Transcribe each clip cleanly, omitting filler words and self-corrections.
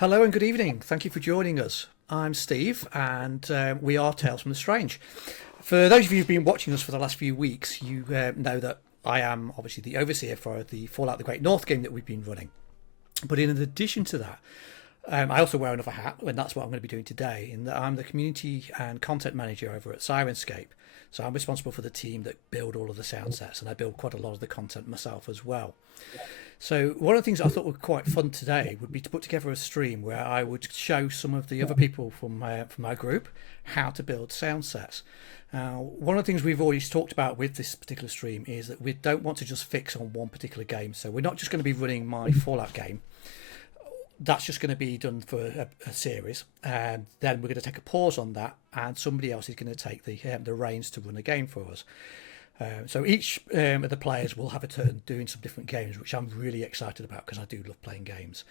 Hello and good evening. Thank you for joining us. I'm Steve, and we are Tales from the Strange. For those of you who've been watching us for the last few weeks, you know that I am obviously the overseer for the Fallout the Great North game that we've been running. But in addition to that, I also wear another hat, and that's what I'm going to be doing today, in that I'm the community and content manager over at Syrinscape. So I'm responsible for the team that build all of the sound sets, and I build quite a lot of the content myself as well. So one of the things I thought would be quite fun today would be to put together a stream where I would show some of the other people from my group how to build sound sets. One of the things we've always talked about with this particular stream is that we don't want to just fix on one particular game. So we're not just going to be running my Fallout game. That's just going to be done for a series, and then we're going to take a pause on that, and somebody else is going to take the reins to run a game for us. So each of the players will have a turn doing some different games, which I'm really excited about because I do love playing games.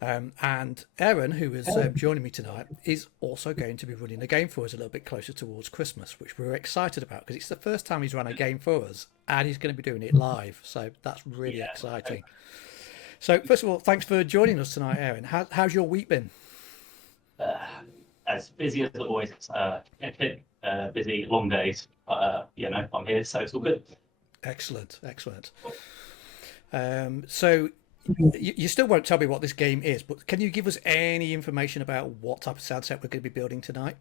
And Aaron, who is joining me tonight, is also going to be running a game for us a little bit closer towards Christmas, which we're excited about because it's the first time he's run a game for us, and he's going to be doing it live. So that's really exciting. So first of all, thanks for joining us tonight, Aaron. How's your week been? As busy as always. It's busy, long days. But I'm here, so it's all good. Excellent. So you still won't tell me what this game is, but can you give us any information about what type of sound set we're going to be building tonight?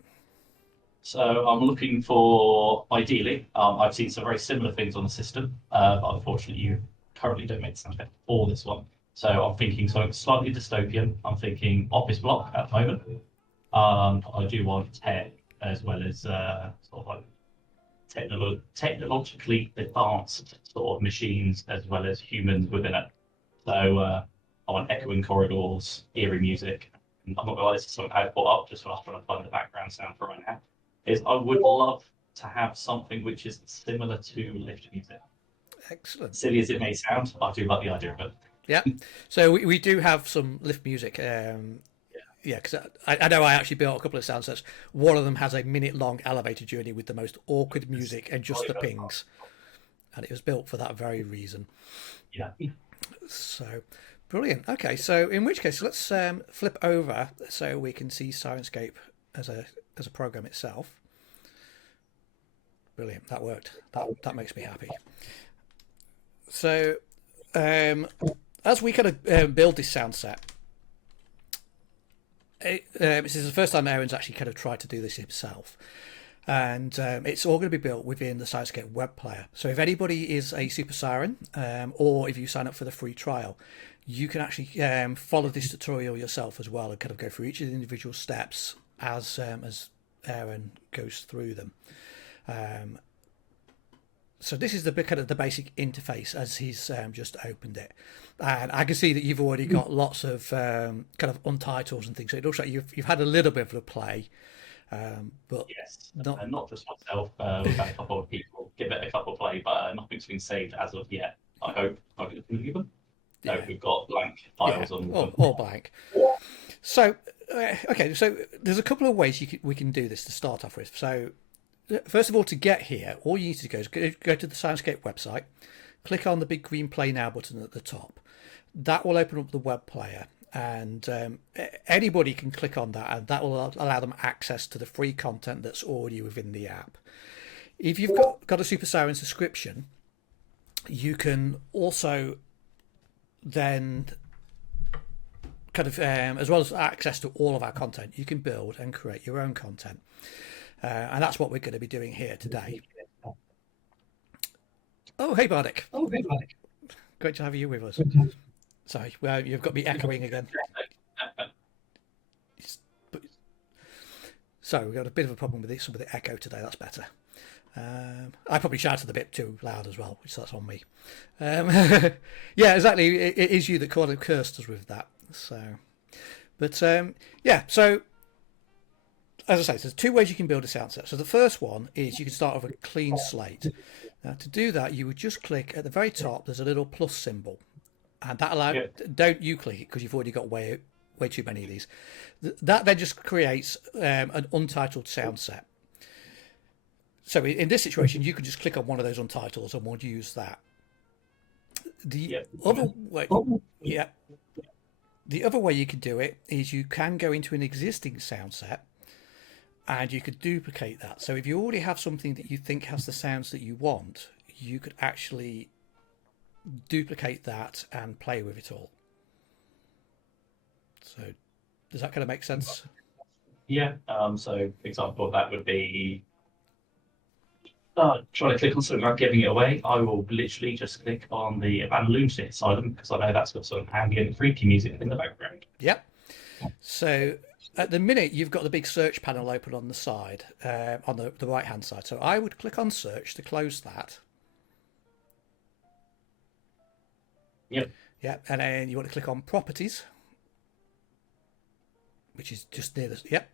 So I'm looking for, ideally, I've seen some very similar things on the system, but unfortunately you currently don't make sound effect for this one. So I'm thinking something slightly dystopian. I'm thinking office block at the moment. I do want tech as well as sort of like technologically advanced sort of machines as well as humans within it. So I want echoing corridors, eerie music. And I'm not going to lie, this is something I put up just while I'm trying to find the background sound for right now. Is I would love to have something which is similar to lift music. Excellent. Silly as it may sound, I do like the idea of it. Yeah. So we do have some lift music. Because I know I actually built a couple of sound sets. One of them has a minute-long elevator journey with the most awkward music and just the pings, and it was built for that very reason. Yeah. So brilliant. Okay, so in which case, let's flip over so we can see Syrinscape as a program itself. Brilliant. That worked. That makes me happy. So as we kind of build this sound set. This is the first time Aaron's actually kind of tried to do this himself, and it's all going to be built within the Syrinscape web player. So if anybody is a super siren, or if you sign up for the free trial, you can actually follow this tutorial yourself as well and kind of go through each of the individual steps as Aaron goes through them. So this is the kind of the basic interface as he's just opened it, and I can see that you've already got lots of kind of untitles and things. So it looks like you've had a little bit of a play, but yes, not just myself. We've had a couple of people give it a couple of play, but nothing's been saved as of yet. I hope. No, we've got blank files on all blank. So okay, so there's a couple of ways we can do this to start off with. So first of all, to get here, all you need to do is go to the Syrinscape website, click on the big green Play Now button at the top. That will open up the web player, and anybody can click on that, and that will allow them access to the free content that's already within the app. If you've got a Super Siren subscription, you can also then kind of, as well as access to all of our content, you can build and create your own content. And that's what we're going to be doing here today. Oh, hey, Bardic. Great to have you with us. Sorry, well, you've got me echoing again. Sorry, we've got a bit of a problem with some of the echo today. That's better. I probably shouted a bit too loud as well, which that's on me. Yeah, exactly. It is you that kind of cursed us with that. So, but yeah, so. As I say, there's two ways you can build a sound set. So the first one is you can start with a clean slate. Now to do that, you would just click at the very top. There's a little plus symbol, and that allows. Yeah. Don't you click it because you've already got way too many of these. That then just creates an untitled sound set. So in this situation, you can just click on one of those untitles and we'll use that. The other way, yeah. The other way you can do it is you can go into an existing sound set and you could duplicate that. So if you already have something that you think has the sounds that you want, you could actually duplicate that and play with it all. So does that kind of make sense? Yeah. So example of that would be trying to click on something without giving it away. I will literally just click on the abandoned lunatic asylum because I know that's got some ambient freaky music in the background. Yep. So at the minute, you've got the big search panel open on the side, on the right hand side. So I would click on search to close that. Yep. Yep. And then you want to click on properties, which is just near the, yep.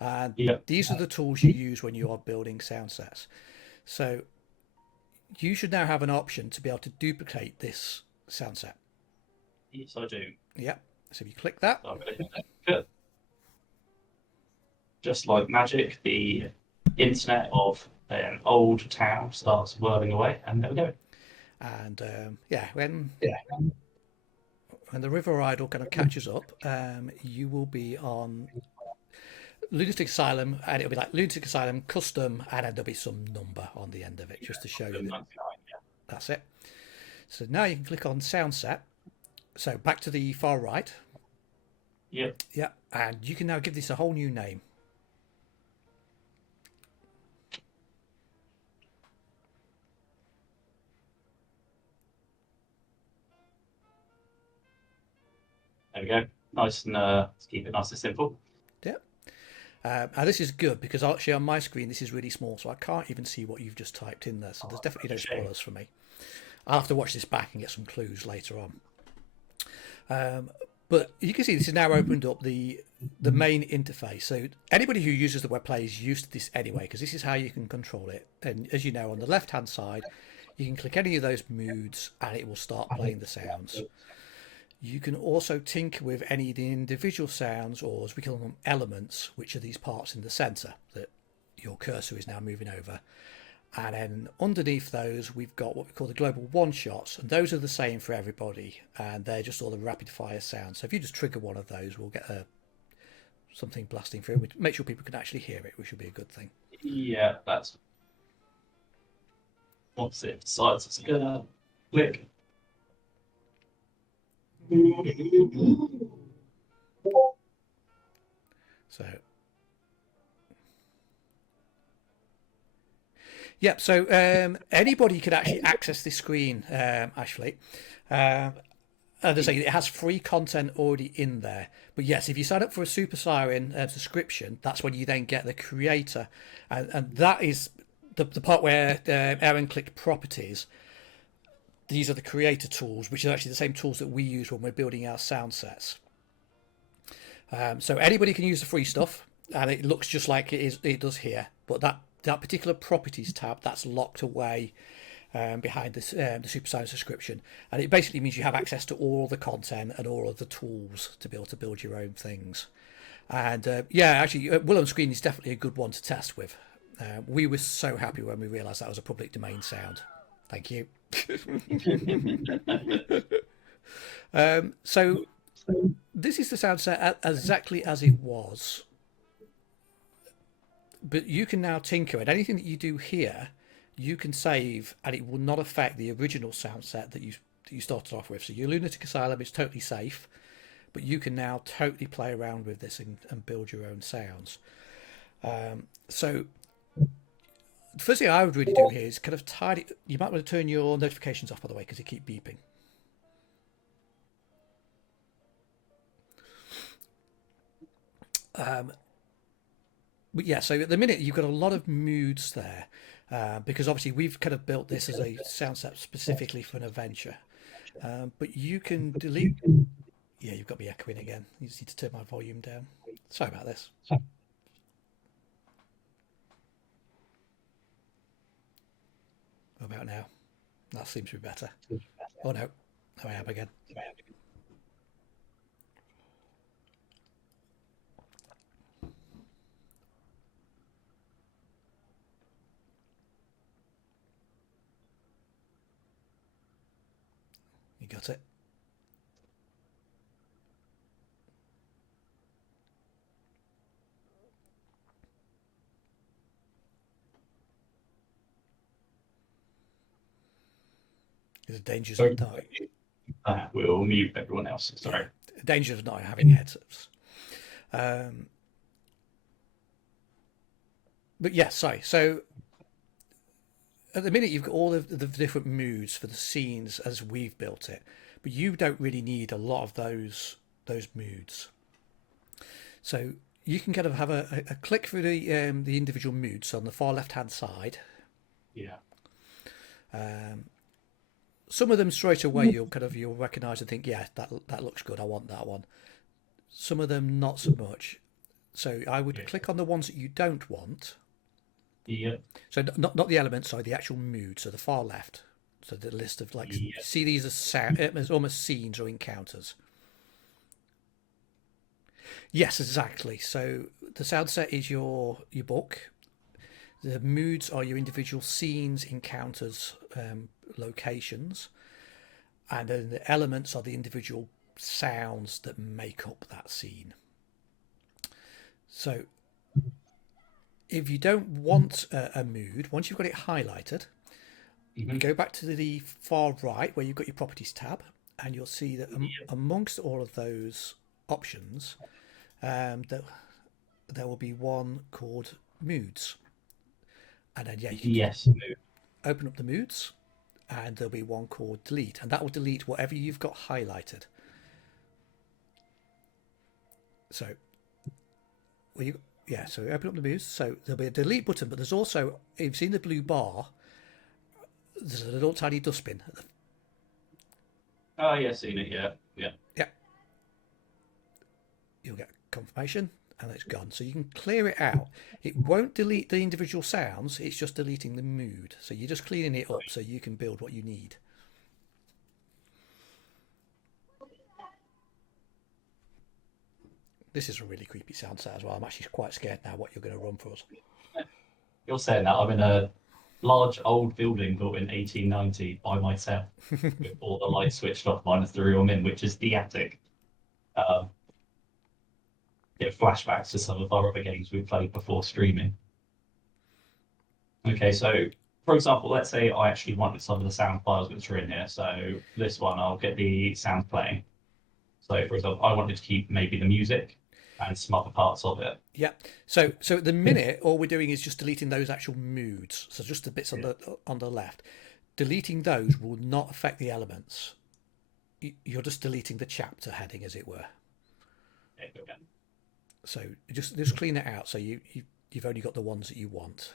And Yep. these are the tools you use when you are building sound sets. So you should now have an option to be able to duplicate this sound set. Yes, I do. Yep. So if you click that. Good. Just like magic, the internet of an old town starts whirling away, and there we go. And when the river idol kind of catches up, you will be on Lunatic Asylum, and it'll be like Lunatic Asylum custom, and then there'll be some number on the end of it just to show you that that's it. So now you can click on sound set. So back to the far right. Yep. Yeah, and you can now give this a whole new name. There we go. Nice and let's keep it nice and simple. Yeah. And this is good because actually on my screen this is really small, so I can't even see what you've just typed in there. So there's definitely no spoilers for me. I'll have to watch this back and get some clues later on. But you can see this has now opened up the main interface. So anybody who uses the web player is used to this anyway, because this is how you can control it. And as you know, on the left hand side, you can click any of those moods and it will start playing the sounds. You can also tinker with any of the individual sounds, or as we call them, elements, which are these parts in the center that your cursor is now moving over. And then underneath those, we've got what we call the global one-shots, and those are the same for everybody, and they're just all the rapid-fire sounds. So if you just trigger one of those, we'll get something blasting through, which make sure people can actually hear it, which would be a good thing. Yeah, that's what's it. Besides, it's gonna click. So, yep. So anybody could actually access this screen, Ashley. As I say, it has free content already in there. But yes, if you sign up for a Super Siren subscription, that's when you then get the creator, and that is the part where Aaron clicked properties. These are the creator tools, which are actually the same tools that we use when we're building our sound sets. So anybody can use the free stuff, and it looks just like it does here. But that particular properties tab, that's locked away behind this, the Super Siren subscription. And it basically means you have access to all the content and all of the tools to be able to build your own things. And yeah, actually, Will on Screen is definitely a good one to test with. We were so happy when we realised that was a public domain sound. Thank you. So this is the sound set exactly as it was, but you can now tinker it. Anything that you do here, you can save, and it will not affect the original sound set that you started off with. So your Lunatic Asylum is totally safe, but you can now totally play around with this and build your own sounds. So the first thing I would really do here is kind of tidy. You might want to turn your notifications off, by the way, because they keep beeping. But yeah, so at the minute you've got a lot of moods there, because obviously we've kind of built this as a sound set specifically for an adventure. But you can delete. Yeah, you've got me echoing again. You just need to turn my volume down. Sorry about this. What about now? That seems to be better. Oh no, I am again. You got it? There's dangers So of not, that will mute everyone else. Sorry. danger of not having headsets. But yes, sorry. So at the minute, you've got all of the different moods for the scenes as we've built it, but you don't really need a lot of those moods. So you can kind of have a click through the individual moods on the far left hand side. Yeah. Some of them straight away you'll recognise and think, yeah, that looks good. I want that one. Some of them not so much. So I would click on the ones that you don't want. Yeah. So not the elements, sorry, the actual mood. So the far left. So the list of see these as almost scenes or encounters. Yes, exactly. So the sound set is your book. The moods are your individual scenes, encounters, locations, and then the elements are the individual sounds that make up that scene. So if you don't want a mood, once you've got it highlighted, go back to the far right where you've got your properties tab, and you'll see that amongst all of those options, there will be one called moods. And then you can open up the moods, and there'll be one called delete, and that will delete whatever you've got highlighted. So so open up the moods. So there'll be a delete button, but there's also, if you've seen the blue bar, there's a little tiny dustbin. Oh yeah, seen it. Yeah. You'll get confirmation, and it's gone. So you can clear it out. It won't delete the individual sounds, it's just deleting the mood. So you're just cleaning it up so you can build what you need. This is a really creepy sound set as well. I'm actually quite scared now what you're going to run for us. You're saying that I'm in a large old building built in 1890 by myself with all the lights switched off minus the room I'm in, which is the attic. Get flashbacks to some of our other games we played before streaming. Okay, so for example, let's say I actually wanted some of the sound files which are in here. So this one, I'll get the sound playing. So for example, I wanted to keep maybe the music and some other parts of it. Yeah. So at the minute, all we're doing is just deleting those actual moods. So just the bits on the left. Deleting those will not affect the elements. You're just deleting the chapter heading, as it were. Okay. So just clean it out. So you've only got the ones that you want.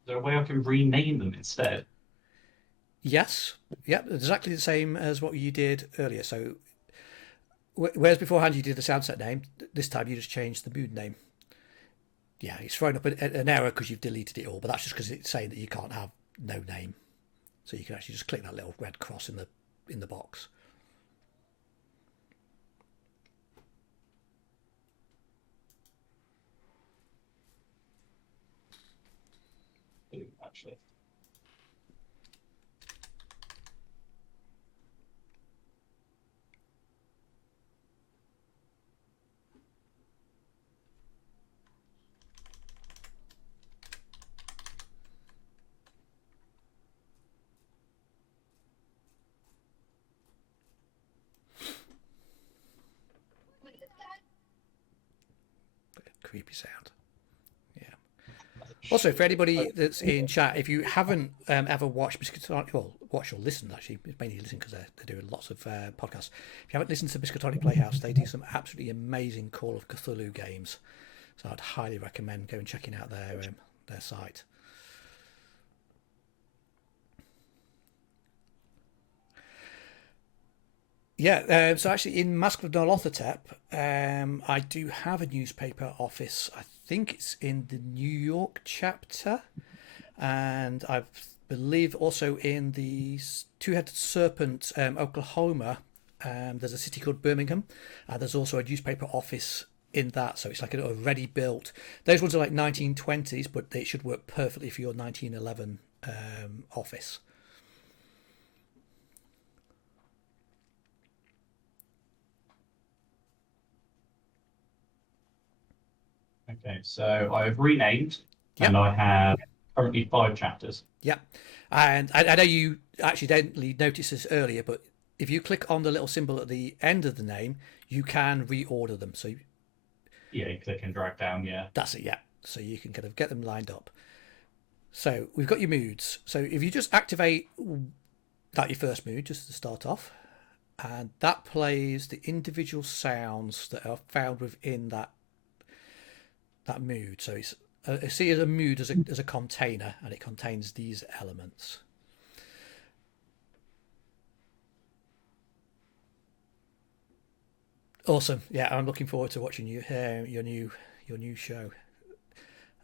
Is there a way I can rename them instead? Yes. Yep. Exactly the same as what you did earlier. So whereas beforehand you did the sound set name, this time you just changed the mood name. Yeah, it's thrown up an error because you've deleted it all, but that's just because it's saying that you can't have no name. So you can actually just click that little red cross in the box. Actually. Creepy sound. Yeah. Also, for anybody that's in chat, if you haven't ever watched Biscuitonic, well, watch or listen, actually, it's mainly listen because they're doing lots of podcasts. If you haven't listened to Biscuitonic Playhouse, they do some absolutely amazing Call of Cthulhu games. So I'd highly recommend going and checking out their site. Yeah, so actually in Mask of Nyarlathotep, I do have a newspaper office. I think it's in the New York chapter, and I believe also in the Two-Headed Serpent, Oklahoma. There's a city called Birmingham. There's also a newspaper office in that, so it's like a ready built. Those ones are like 1920s, but they should work perfectly for your 1911 office. Okay, so I've renamed, Yep. and I have currently 5 chapters. Yep. And I know you accidentally noticed this earlier, but if you click on the little symbol at the end of the name, you can reorder them. So Yeah, you click and drag down. Yeah. that's it. Yeah. So you can kind of get them lined up. So we've got your moods. So if you just activate that, your first mood, just to start off, and that plays the individual sounds that are found within that mood. So it's see as a mood as a container, and it contains these elements. Awesome. Yeah, I'm looking forward to watching your new show,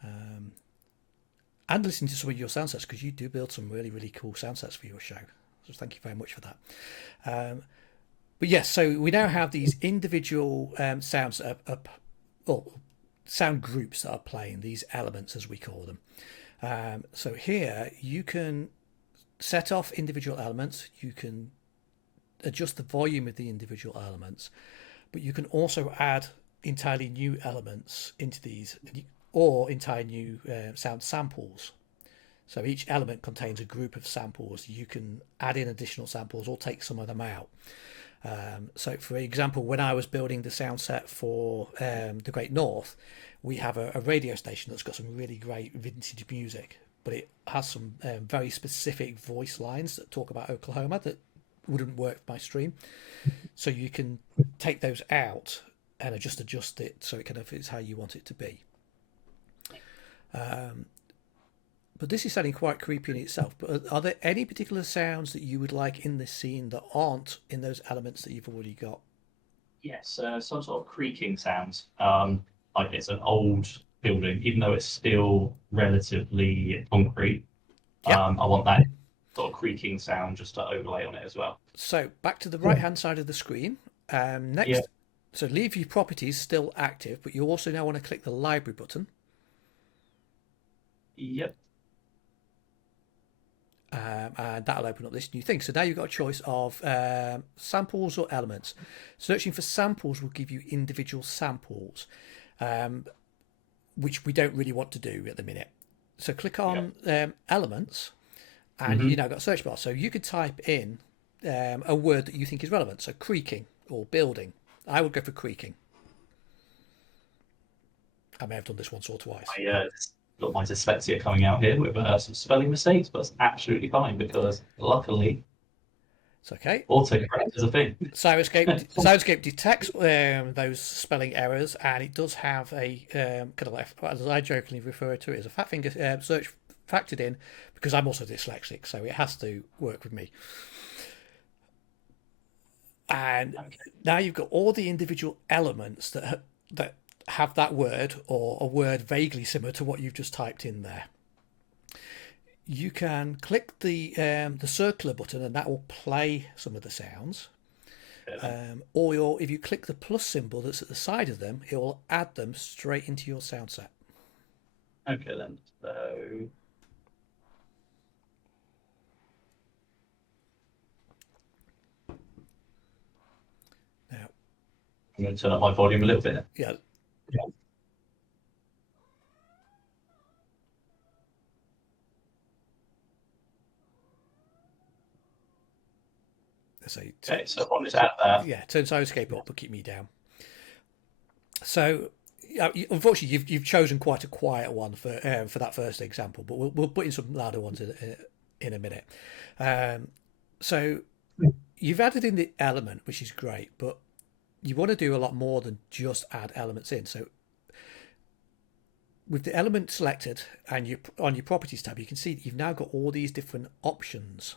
and listening to some of your sound sets, because you do build some really cool sound sets for your show. So thank you very much for that. But yes, so we now have these individual sounds or sound groups that are playing these elements, as we call them. So here you can set off individual elements. You can adjust the volume of the individual elements, but you can also add entirely new elements into these, or entire new sound samples. So each element contains a group of samples. You can add in additional samples or take some of them out. So for example, when I was building the sound set for the Great North, we have a radio station that's got some really great vintage music, but it has some very specific voice lines that talk about Oklahoma that wouldn't work for my stream. So you can take those out and adjust it so it kind of fits how you want it to be. But this is sounding quite creepy in itself. But are there any particular sounds that you would like in this scene that aren't in those elements that you've already got? Yes, some sort of creaking sounds. Like it's an old building, even though it's still relatively concrete. Yep. I want that sort of creaking sound just to overlay on it as well. So back to the right hand side of the screen. Next, Yeah. So leave your properties still active, but you also now want to click the library button. Yep. And that'll open up this new thing. So now you've got a choice of samples or elements. Searching for samples will give you individual samples, which we don't really want to do at the minute. So click on elements, and you now got a search bar. So you could type in a word that you think is relevant. So creaking or building. I would go for creaking. I may have done this once or twice. I got my dyslexia coming out here with some spelling mistakes, but it's absolutely fine because luckily It's okay. autocorrect is a thing. Syrinscape detects those spelling errors, and it does have a kind of like, as I jokingly refer to it, as a fat finger search factored in, because I'm also dyslexic, so it has to work with me. And now you've got all the individual elements that have that word or a word vaguely similar to what you've just typed in there. You can click the circular button, and that will play some of the sounds. Or if you click the plus symbol that's at the side of them, it will add them straight into your sound set. Okay then. So Now, I'm going to turn up my volume a little bit. yeah. Okay, so I just add that. Yeah, turn Syrinscape up, but keep me down. So, unfortunately, you've chosen quite a quiet one for that first example, but we'll put in some louder ones in a minute. So, you've added in the element, which is great, but you want to do a lot more than just add elements in. So, with the element selected and you on your properties tab, you can see that you've now got all these different options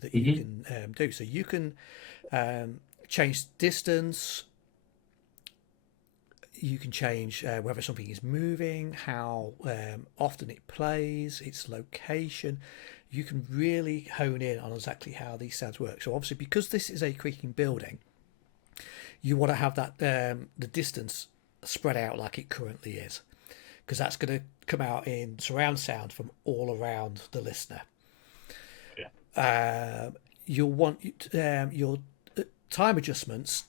that you can do. So you can change distance. You can change whether something is moving, how often it plays, its location. You can really hone in on exactly how these sounds work. So obviously, because this is a creaking building, you want to have that the distance spread out like it currently is, because that's going to come out in surround sound from all around the listener. You'll want your time adjustments.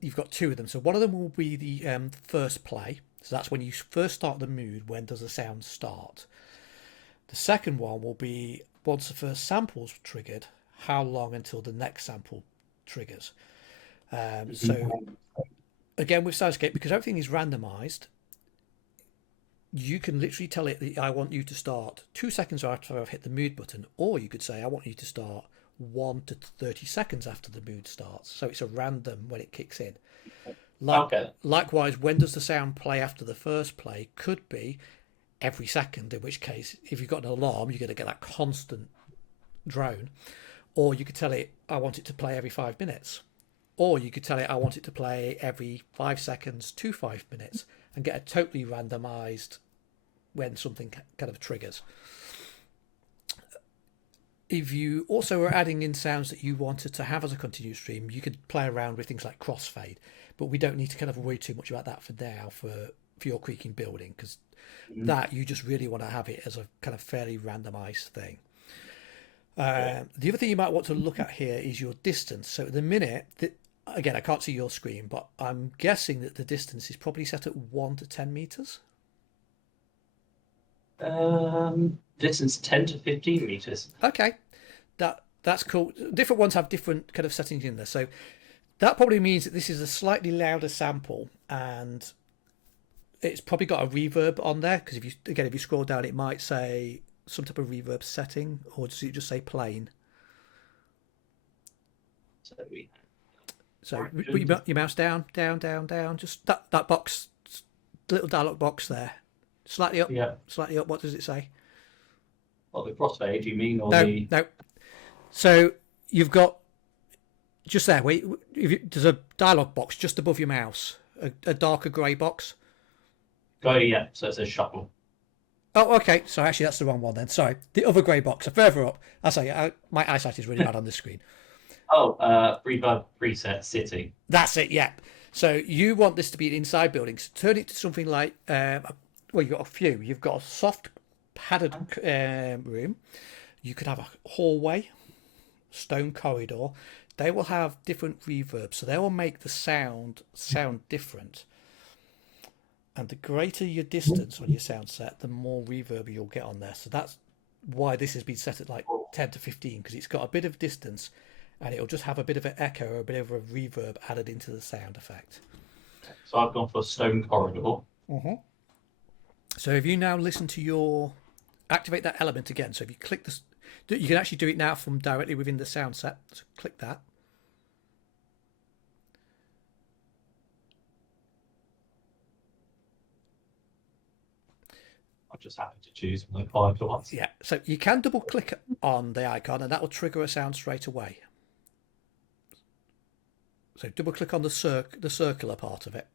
You've got two of them. So one of them will be the first play. So that's when you first start the mood. When does the sound start? The second one will be once the first sample's triggered, how long until the next sample triggers. So again, with Soundscape, because everything is randomized, you can literally tell it that I want you to start 2 seconds after I've hit the mood button, or you could say I want you to start 1 to 30 seconds after the mood starts. So it's a random when it kicks in. Likewise, when does the sound play after the first play? Could be every second, in which case, if you've got an alarm, you're going to get that constant drone. Or you could tell it, I want it to play every 5 minutes. Or you could tell it, I want it to play every 5 seconds to 5 minutes, and get a totally randomized when something kind of triggers. If you also are adding in sounds that you wanted to have as a continuous stream, you could play around with things like crossfade, but we don't need to kind of worry too much about that for now for your creaking building, because that you just really want to have it as a kind of fairly randomized thing. The other thing you might want to look at here is your distance. So at the minute, again, I can't see your screen, but I'm guessing that the distance is probably set at 1 to 10 meters. Distance 10 to 15 meters. Okay, that's cool. Different ones have different kind of settings in there. So that probably means that this is a slightly louder sample, and it's probably got a reverb on there, because if you scroll down, it might say some type of reverb setting, or does it just say plain? So your mouse down, just that box, little dialog box there, slightly up. Yeah. Slightly up. What does it say? What, the crossfade, you mean, or no. So you've got just there. There's a dialog box just above your mouse, a darker grey box. Oh yeah, so it says shuffle. Oh, okay. So actually, that's the wrong one then. Sorry, the other grey box, further up. I say my eyesight is really bad on the screen. Oh, reverb preset city. That's it. Yeah. So you want this to be an inside building. So turn it to something like you've got a few. You've got a soft padded room. You could have a hallway, stone corridor. They will have different reverbs, so they will make the sound different. And the greater your distance on your sound set, the more reverb you'll get on there. So that's why this has been set at like 10 to 15, because it's got a bit of distance, and it'll just have a bit of an echo or a bit of a reverb added into the sound effect. So I've gone for stone corridor. Mm-hmm. So if you now listen to activate that element again. So if you click this, you can actually do it now from directly within the sound set. So click that. I just happened to choose one of the 5 to once. Yeah. So you can double click on the icon, and that will trigger a sound straight away. So double click on the circular part of it.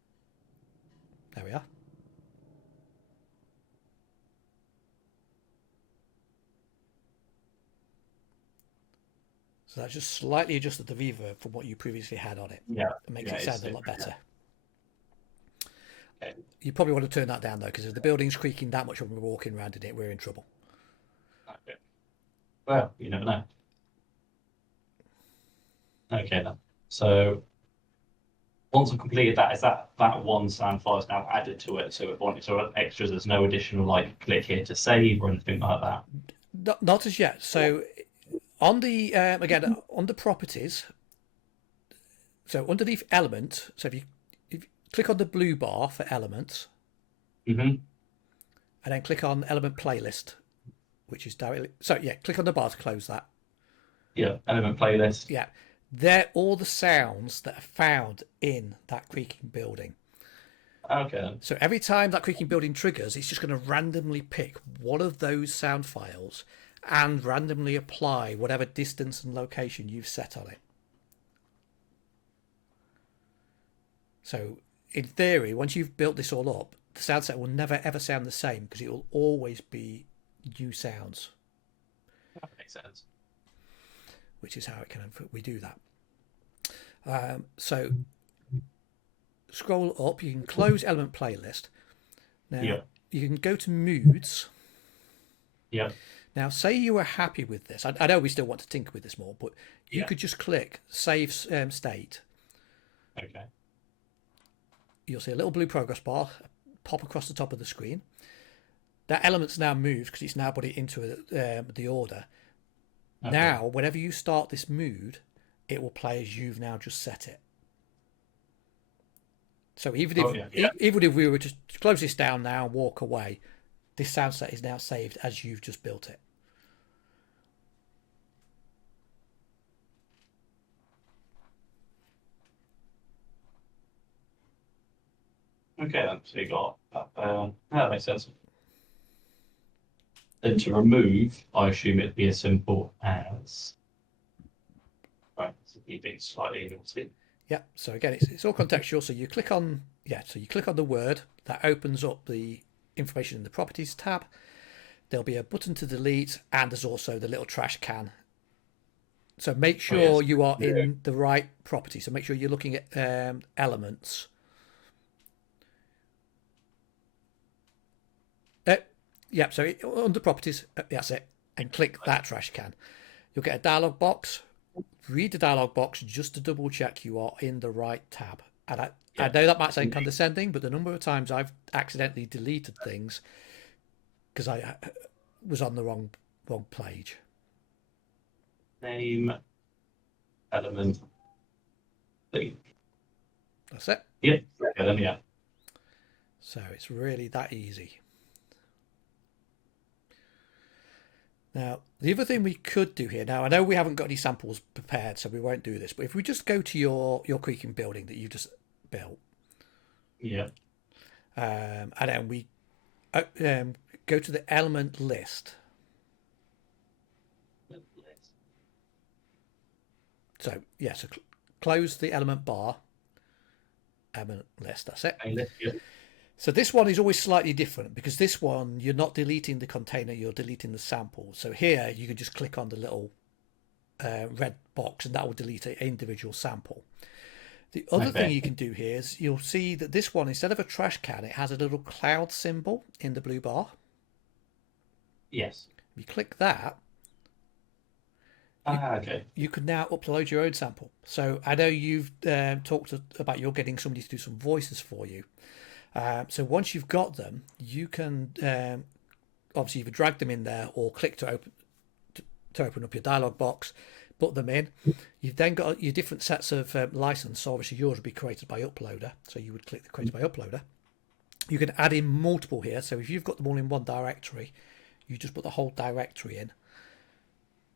There we are. So that's just slightly adjusted the reverb from what you previously had on it. Yeah. It makes it sound a lot better. Okay. You probably want to turn that down though, because if the building's creaking that much when we're walking around in it, we're in trouble. Okay. Well, you never know. Okay then. So once I've completed that, is that one sound file is now added to it? So if I wanted to add extras, there's no additional like click here to save or anything like that. Not as yet. So on the again on the properties, so underneath element, so if you click on the blue bar for elements, and then click on element playlist, which is directly. So yeah, click on the bar to close that. Yeah, element playlist. Yeah, they're all the sounds that are found in that creaking building. Okay. So every time that creaking building triggers, it's just going to randomly pick one of those sound files and randomly apply whatever distance and location you've set on it. So in theory, once you've built this all up, the sound set will never ever sound the same, because it will always be new sounds. That makes sense. Which is how we do that. So scroll up, you can close element playlist. Now you can go to moods. Yeah. Now say you were happy with this. I know we still want to tinker with this more, but you could just click save state. Okay. You'll see a little blue progress bar pop across the top of the screen. That element's now moved because it's now put it into the order. Okay. Now, whenever you start this mood, it will play as you've now just set it. So even if we were to close this down now and walk away, this sound set is now saved as you've just built it. Okay, then. So you got that. That makes sense. Then to remove, I assume it'd be as simple as right. So keeping slightly naughty. Yeah. So again, it's all contextual. So you click on the word that opens up the information in the properties tab. There'll be a button to delete, and there's also the little trash can. So make sure you are in the right property. So make sure you're looking at elements. Yeah, so under properties, that's it, and click that trash can. You'll get a dialog box. Read the dialog box just to double check you are in the right tab. And I know that might sound condescending, but the number of times I've accidentally deleted things because I was on the wrong page. Name, element, thing. That's it. Yeah. So it's really that easy. Now, the other thing we could do here, now I know we haven't got any samples prepared, so we won't do this, but if we just go to your creaking building that you just built. Yeah. And then we go to the element list. So, yeah, so close the element bar, element list, that's it. Yeah. So this one is always slightly different because this one, you're not deleting the container, you're deleting the sample. So here you can just click on the little red box and that will delete an individual sample. The other thing you can do here is you'll see that this one, instead of a trash can, it has a little cloud symbol in the blue bar. Yes. If you click that, you can now upload your own sample. So I know you've talked about you're getting somebody to do some voices for you. So once you've got them, you can obviously either drag them in there or click to open up your dialog box, put them in. You've then got your different sets of license. So obviously yours would be created by uploader. So you would click the created by uploader. You can add in multiple here. So if you've got them all in one directory, you just put the whole directory in.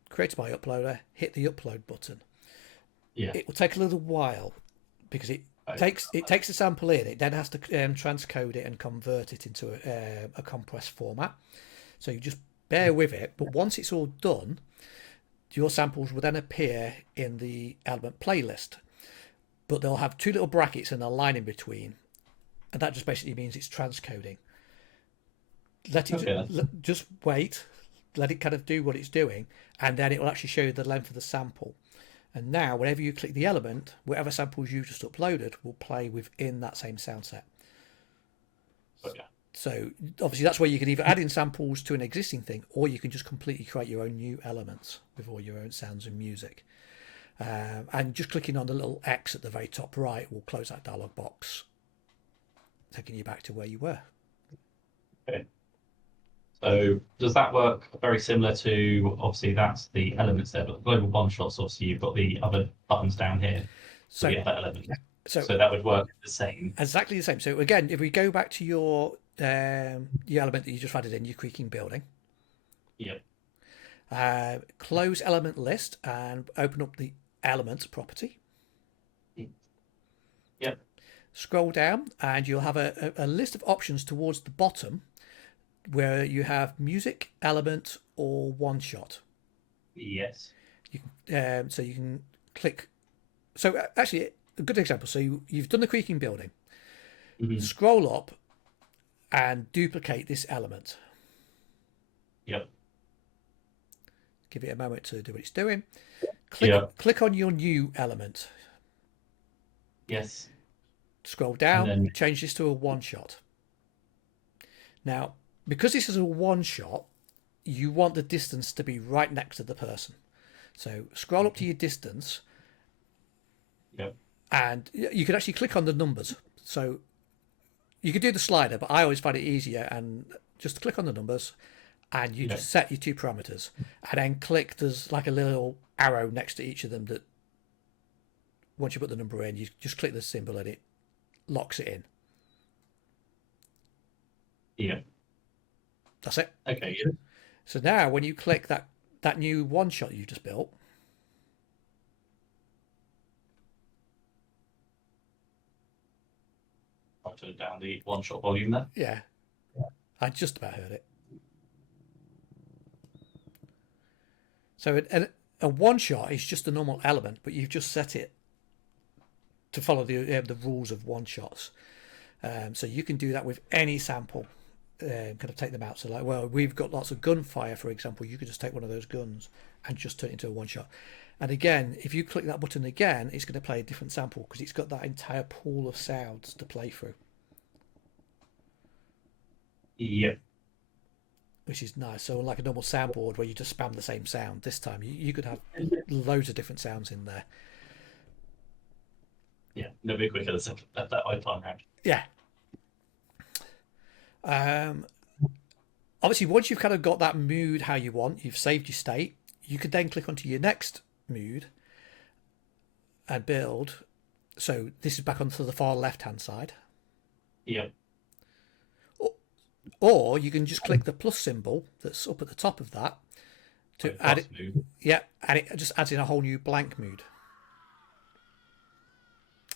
Created by uploader, hit the upload button. Yeah. It will take a little while because it takes the sample in. It then has to transcode it and convert it into a compressed format. So you just bear with it. But once it's all done, your samples will then appear in the element playlist. But they'll have two little brackets and a line in between. And that just basically means it's transcoding. Just wait. Let it kind of do what it's doing. And then it will actually show you the length of the sample. And now, whenever you click the element, whatever samples you just uploaded will play within that same sound set. Okay. So, obviously, that's where you can either add in samples to an existing thing, or you can just completely create your own new elements with all your own sounds and music. And just clicking on the little X at the very top right will close that dialog box, taking you back to where you were. Okay. So does that work very similar to, obviously that's the elements there, but the global one shots, obviously you've got the other buttons down here to get that element. So that would work the same. Exactly the same. So again, if we go back to your element that you just added in, your creaking building. Yep. Close element list and open up the elements property. Yep. Scroll down and you'll have a list of options towards the bottom where you have music, element, or one shot. Yes. You can, so you can click. So actually, a good example. So you've done the creaking building. Mm-hmm. Scroll up and duplicate this element. Yep. Give it a moment to do what it's doing. Click on your new element. Yes. Scroll down, change this to a one shot. Now, because this is a one shot, you want the distance to be right next to the person. So scroll up to your distance. Yep. And you can actually click on the numbers. So you could do the slider, but I always find it easier and just click on the numbers, and you just set your 2 parameters, and then click. There's like a little arrow next to each of them that once you put the number in, you just click the symbol and it locks it in. Yeah. That's it. Okay. Yeah. So now when you click that new one shot you just built, I'll turn down the one shot volume there. yeah, I just about heard it. So a one shot is just a normal element, but you've just set it to follow the rules of one shots. So you can do that with any sample. Kind of take them out. So like, well, we've got lots of gunfire, for example. You could just take one of those guns and just turn it into a one shot. And again, if you click that button again, it's going to play a different sample because it's got that entire pool of sounds to play through. Yeah. Which is nice. So like a normal soundboard where you just spam the same sound, this time you could have loads of different sounds in there. Yeah, no bit quicker than that time round. Yeah. Obviously, once you've kind of got that mood how you want, you've saved your state, you could then click onto your next mood and build. So this is back onto the far left-hand side. Yeah. Or you can just click the plus symbol that's up at the top of that to add it. Mood. Yeah, and it just adds in a whole new blank mood.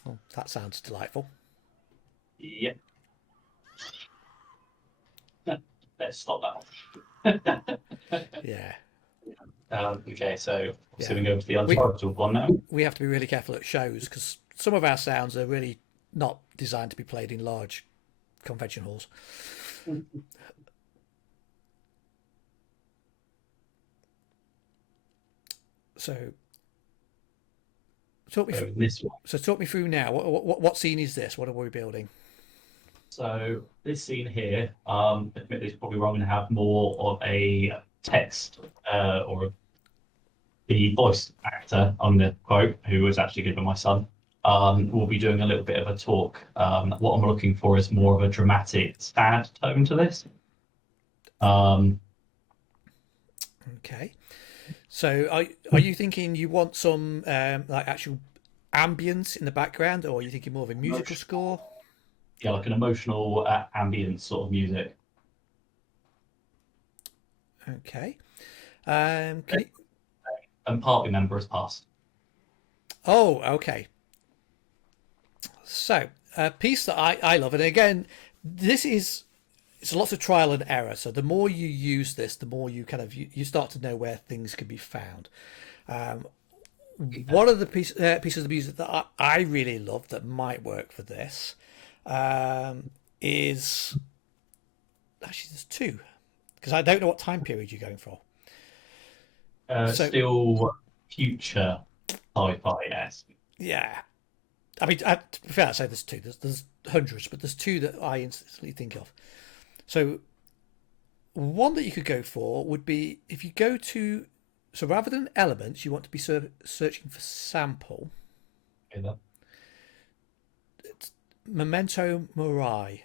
Oh, that sounds delightful. Yeah. Let's stop that. Yeah. Okay, so we go to the untitled one now. We have to be really careful at shows because some of our sounds are really not designed to be played in large convention halls. So talk me through now. What scene is this? What are we building? So this scene here, admittedly, is probably wrong to have more of a text or the voice actor on the quote, who was actually given my son. We'll be doing a little bit of a talk. What I'm looking for is more of a dramatic, sad tone to this. Okay. So are you thinking you want some like actual ambience in the background, or are you thinking more of a musical score? Yeah, like an emotional ambient sort of music. Okay. And part remember has passed. Oh, okay. So a piece that I love, and again, it's lots of trial and error. So the more you use this, the more you kind of you start to know where things can be found. One of the pieces of music that I really love that might work for this is actually there's two, because I don't know what time period you're going for. Still future sci-fi-esque. Yeah. I mean, to be fair, I say there's two. There's hundreds, but there's two that I instantly think of. So one that you could go for would be if you go to, so rather than elements, you want to be searching for sample. Okay, then. It's Memento Mori.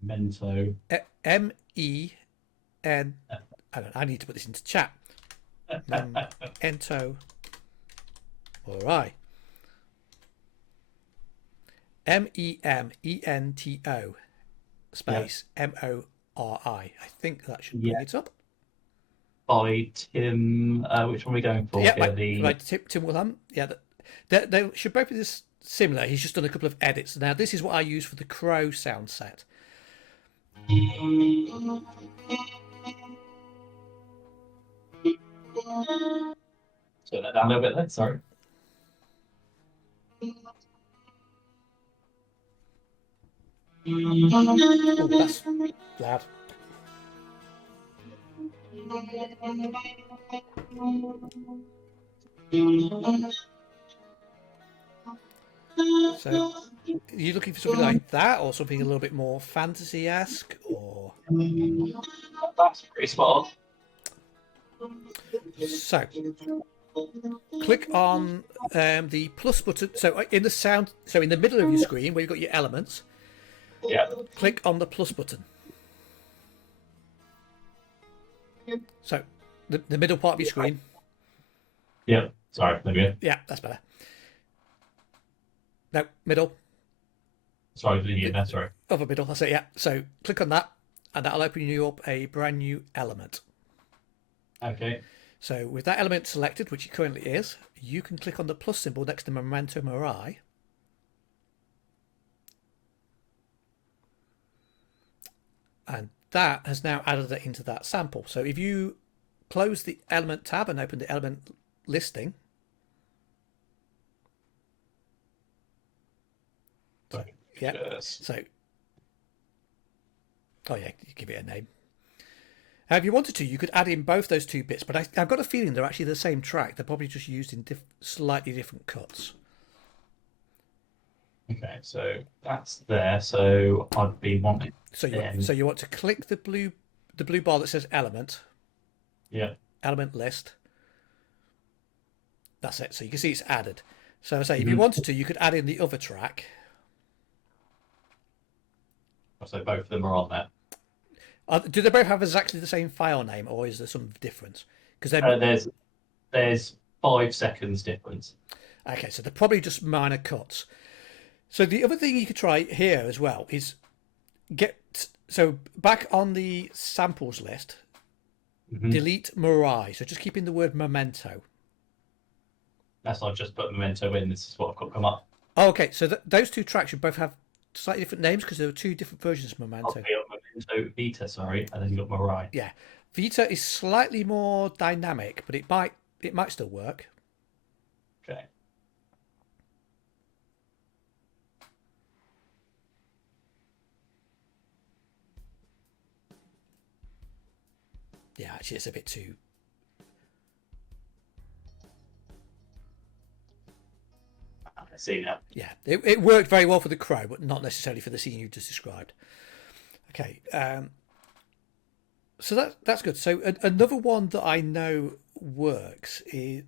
Memento. M-E-N. I need to put this into chat. Memento Mori. M-E-M-E-N-T-O space M-O-R-I. I think that should bring it up. By Tim, which one are we going for? Yeah, right, Tim Wilhelm. Yeah, they should both be this similar. He's just done a couple of edits. Now, this is what I use for the Crow sound set. Turn that down a little bit then, sorry. Oh, that's loud. So, are you looking for something like that, or something a little bit more fantasy-esque, or? That's pretty spot on. So, click on the plus button. So in the middle of your screen where you've got your elements, Yeah. Click on the plus button. So the middle part of your screen. Yeah. Sorry. There we go. Yeah, that's better. No, middle. Sorry, didn't hear that. Sorry. Other middle, that's it, yeah. So click on that, and that'll open you up a brand new element. Okay. So with that element selected, which it currently is, you can click on the plus symbol next to Memento Mori. And that has now added it into that sample. So if you close the element tab and open the element listing, yeah. So, oh yeah, you give it a name. If you wanted to, you could add in both those two bits, but I've got a feeling they're actually the same track. They're probably just used in slightly different cuts. Okay, so that's there. So I'd be wanting. So you want to click the blue bar that says element. Yeah. Element list. That's it. So you can see it's added. So I say if you wanted to, you could add in the other track. So both of them are on there. Do they both have exactly the same file name, or is there some difference? Because there's 5 seconds difference. Okay, so they're probably just minor cuts. So the other thing you could try here as well is back on the samples list, delete Mirai. So just keep in the word memento. That's not just put memento in. This is what I've got come up. Oh, okay, so those two tracks should both have slightly different names because there are two different versions of memento. Okay, memento Vita, sorry, and then you got Mirai. Yeah, Vita is slightly more dynamic, but it might still work. Okay. Yeah, actually, it's a bit too. I see now. Yeah, it worked very well for the Crow, but not necessarily for the scene you just described. Okay, so that's good. So another one that I know works,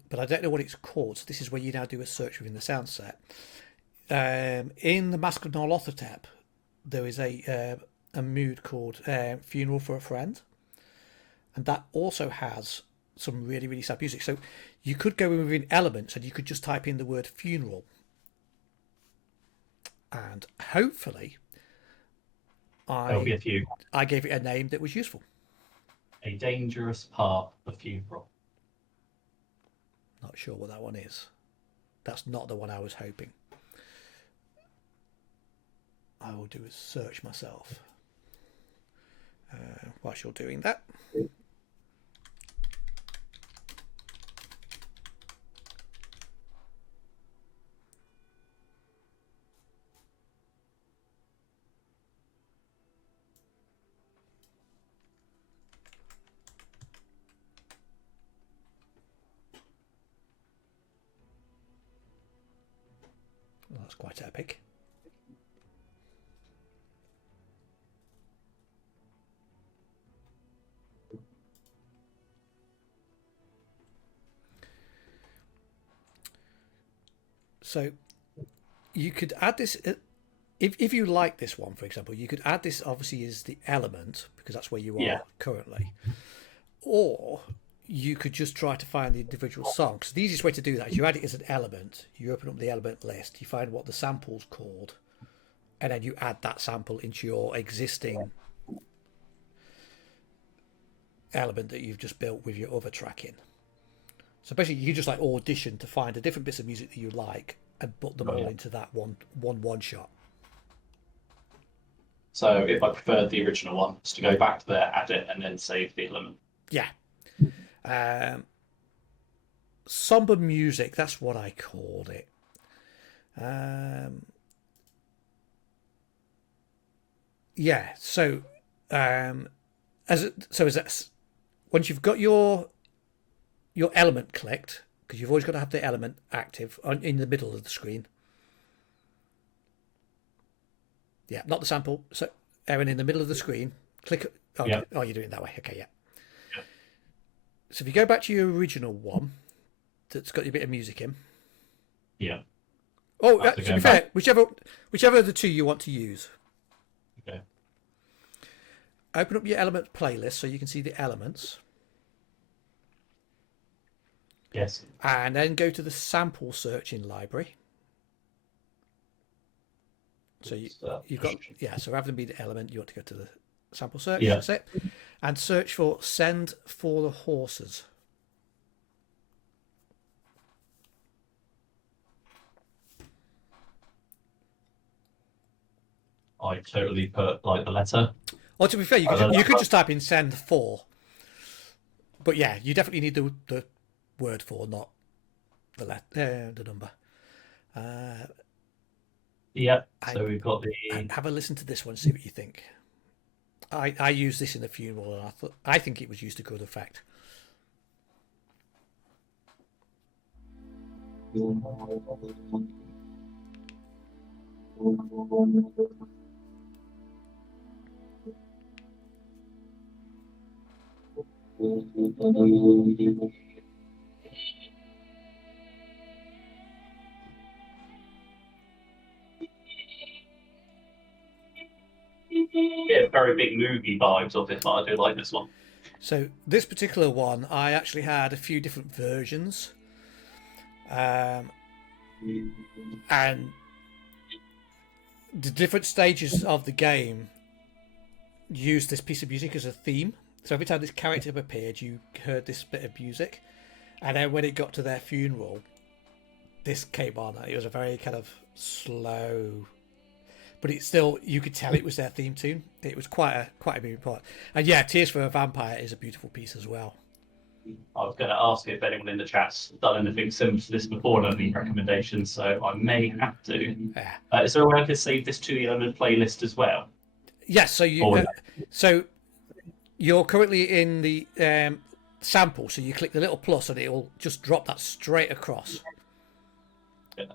but I don't know what it's called. So this is where you now do a search within the SoundSet. In the Mask of Nyarlathotep, there is a mood called Funeral for a Friend, and that also has some really, really sad music. So you could go in within elements and you could just type in the word funeral, and hopefully There'll be a few. I gave it a name that was useful. A dangerous part of funeral. Not sure what that one is. That's not the one I was hoping. I will do a search myself whilst you're doing that. Well, that's quite epic. So you could add this if you like this one, for example, you could add this obviously as the element because that's where you are currently, or you could just try to find the individual song. So the easiest way to do that is you add it as an element, you open up the element list, you find what the sample's called, and then you add that sample into your existing element that you've just built with your other track in. So basically you just like audition to find the different bits of music that you like and put them all into that one shot. So if I preferred the original one, just to go back to there, add it, and then save the element. Yeah. Somber music, that's what I called it. Yeah, so once you've got your element clicked, because you've always got to have the element active in the middle of the screen. Yeah, not the sample. So, Erin, in the middle of the screen, click. Oh, you're doing it that way. Okay, yeah. So if you go back to your original one, that's got your bit of music in. Yeah. Oh, to be fair, whichever of the two you want to use. open up your element playlist so you can see the elements, Yes. and then go to the sample searching library. So you've got, yeah, so rather than be the element, you want to go to the sample search, Yeah. that's it, and search for Send for the Horses. I totally put like the letter. Or to be fair, you could just type in Send for, but yeah, you definitely need the word for, not the number. Yeah. So we've got the. Have a listen to this one, see what you think. I used this in the funeral, and I think it was used to good effect. Yeah, very big movie vibes of it, but I do like this one. So this particular one, I actually had a few different versions, and the different stages of the game used this piece of music as a theme. So every time this character appeared, you heard this bit of music, and then when it got to their funeral, this came on. It was a very kind of slow, but it still, you could tell it was their theme tune. It was quite a moving part. And yeah, Tears for a Vampire is a beautiful piece as well. I was going to ask if anyone in the chat's done anything similar to this before and any recommendations, so I may have to. Yeah. Is there a way I could save this to the element playlist as well? Yes. So so you're currently in the sample, so you click the little plus, and it will just drop that straight across. Yeah.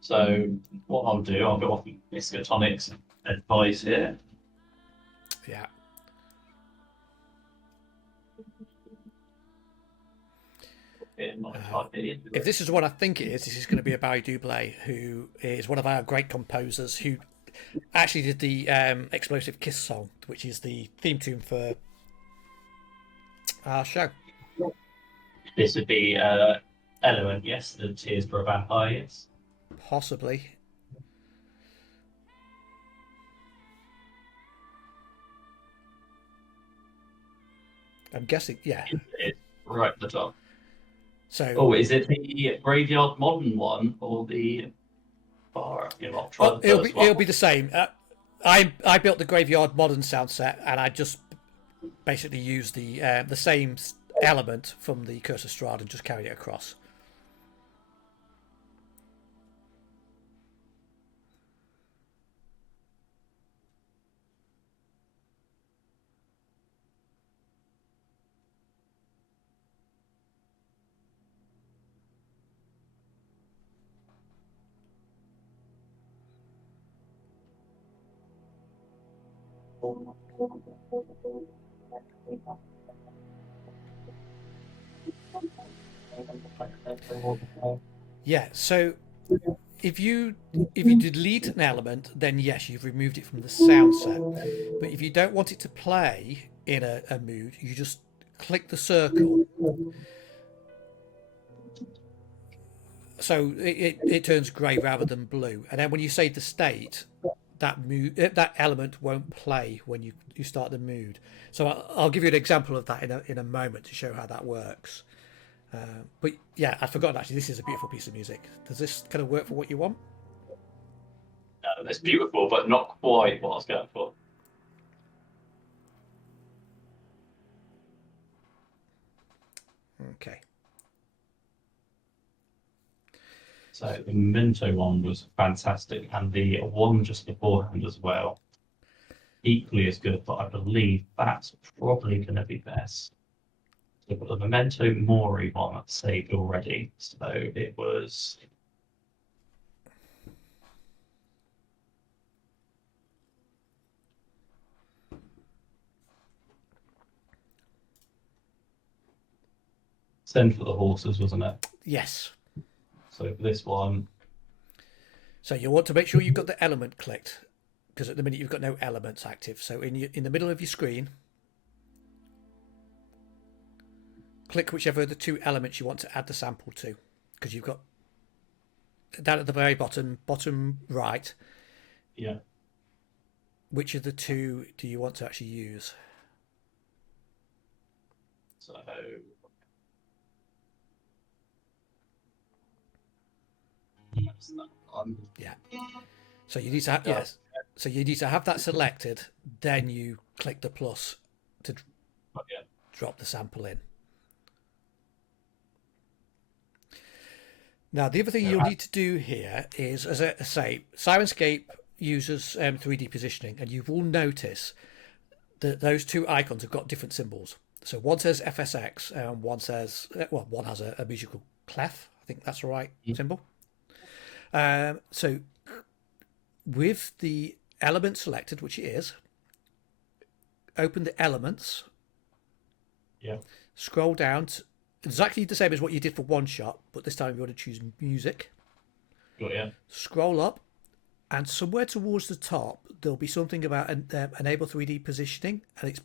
So what I'll do, I'll go off Miskatonic's advice here. Yeah. If this is what I think it is, this is going to be about Doublet, who is one of our great composers who actually did the Explosive Kiss song, which is the theme tune for our show. This would be Element, yes, the Tears for a Vampire, yes. Possibly. I'm guessing, yeah. It's right at the top. So, is it the Graveyard Modern one or the bar? It'll be the same. I built the Graveyard Modern sound set, and I just basically used the same element from the Curse of Strahd and just carried it across. Yeah, so if you delete an element, then yes, you've removed it from the sound set. But if you don't want it to play in a mood, you just click the circle. So it turns grey rather than blue. And then when you save the state, that element won't play when you start the mood. So I'll give you an example of that in a moment to show how that works. But yeah, I'd forgotten actually, this is a beautiful piece of music. Does this kind of work for what you want? It's beautiful, but not quite what I was going for. Okay. So the Memento one was fantastic, and the one just beforehand as well, equally as good. But I believe that's probably going to be best. So the Memento Mori one I've saved already. So it was. Send for the Horses, wasn't it? Yes. So for this one. So you want to make sure you've got the element clicked, because at the minute you've got no elements active. So in the middle of your screen, click whichever of the two elements you want to add the sample to, because you've got down at the very bottom right. Yeah. Which of the two do you want to actually use? So yeah. So you need to have, yes. So you need to have that selected. Then you click the plus to drop the sample in. Now the other thing you'll need to do here is, as I say, Syrinscape uses 3D positioning, and you will notice that those two icons have got different symbols. So one says FSX and one says, well, one has a musical clef. I think that's the right symbol. So with the element selected, which it is, open the elements. Yeah. Scroll down to exactly the same as what you did for one shot, but this time you want to choose music. Got ya. Scroll up, and somewhere towards the top there'll be something about enable 3D positioning, and it's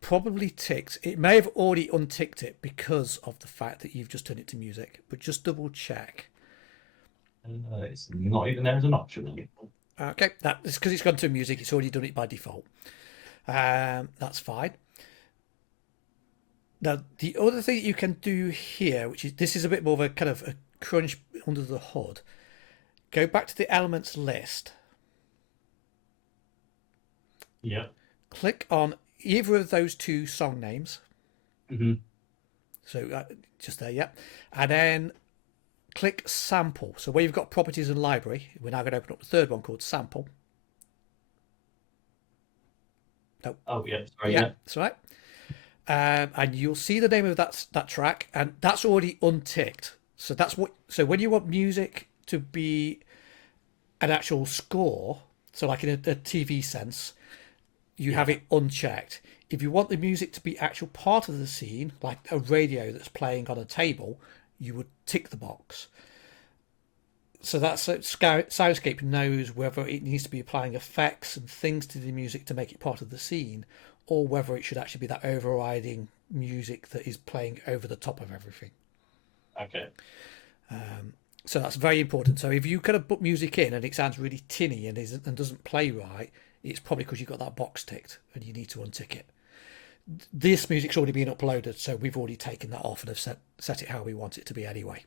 probably ticked. It may have already unticked it because of the fact that you've just turned it to music, but just double check. It's not even there as an option. Okay, that's because it's gone to music. It's already done it by default. That's fine. Now, the other thing that you can do here, which is, this is a bit more of a kind of a crunch under the hood. Go back to the elements list. Yeah. Click on either of those two song names. Mm-hmm. So just there, yeah. And then click sample. So where you've got properties and library, we're now going to open up the third one called sample. No. Oh, yeah. Sorry, yeah. yeah. That's right. And you'll see the name of that track, and that's already unticked. So that's what. So when you want music to be an actual score, so like in a TV sense, you have it unchecked. If you want the music to be actual part of the scene, like a radio that's playing on a table, you would tick the box. So that's Soundscape knows whether it needs to be applying effects and things to the music to make it part of the scene, or whether it should actually be that overriding music that is playing over the top of everything. Okay. So that's very important. So if you kind of put music in and it sounds really tinny and doesn't play right, it's probably because you've got that box ticked and you need to untick it. This music's already been uploaded, so we've already taken that off and have set it how we want it to be anyway.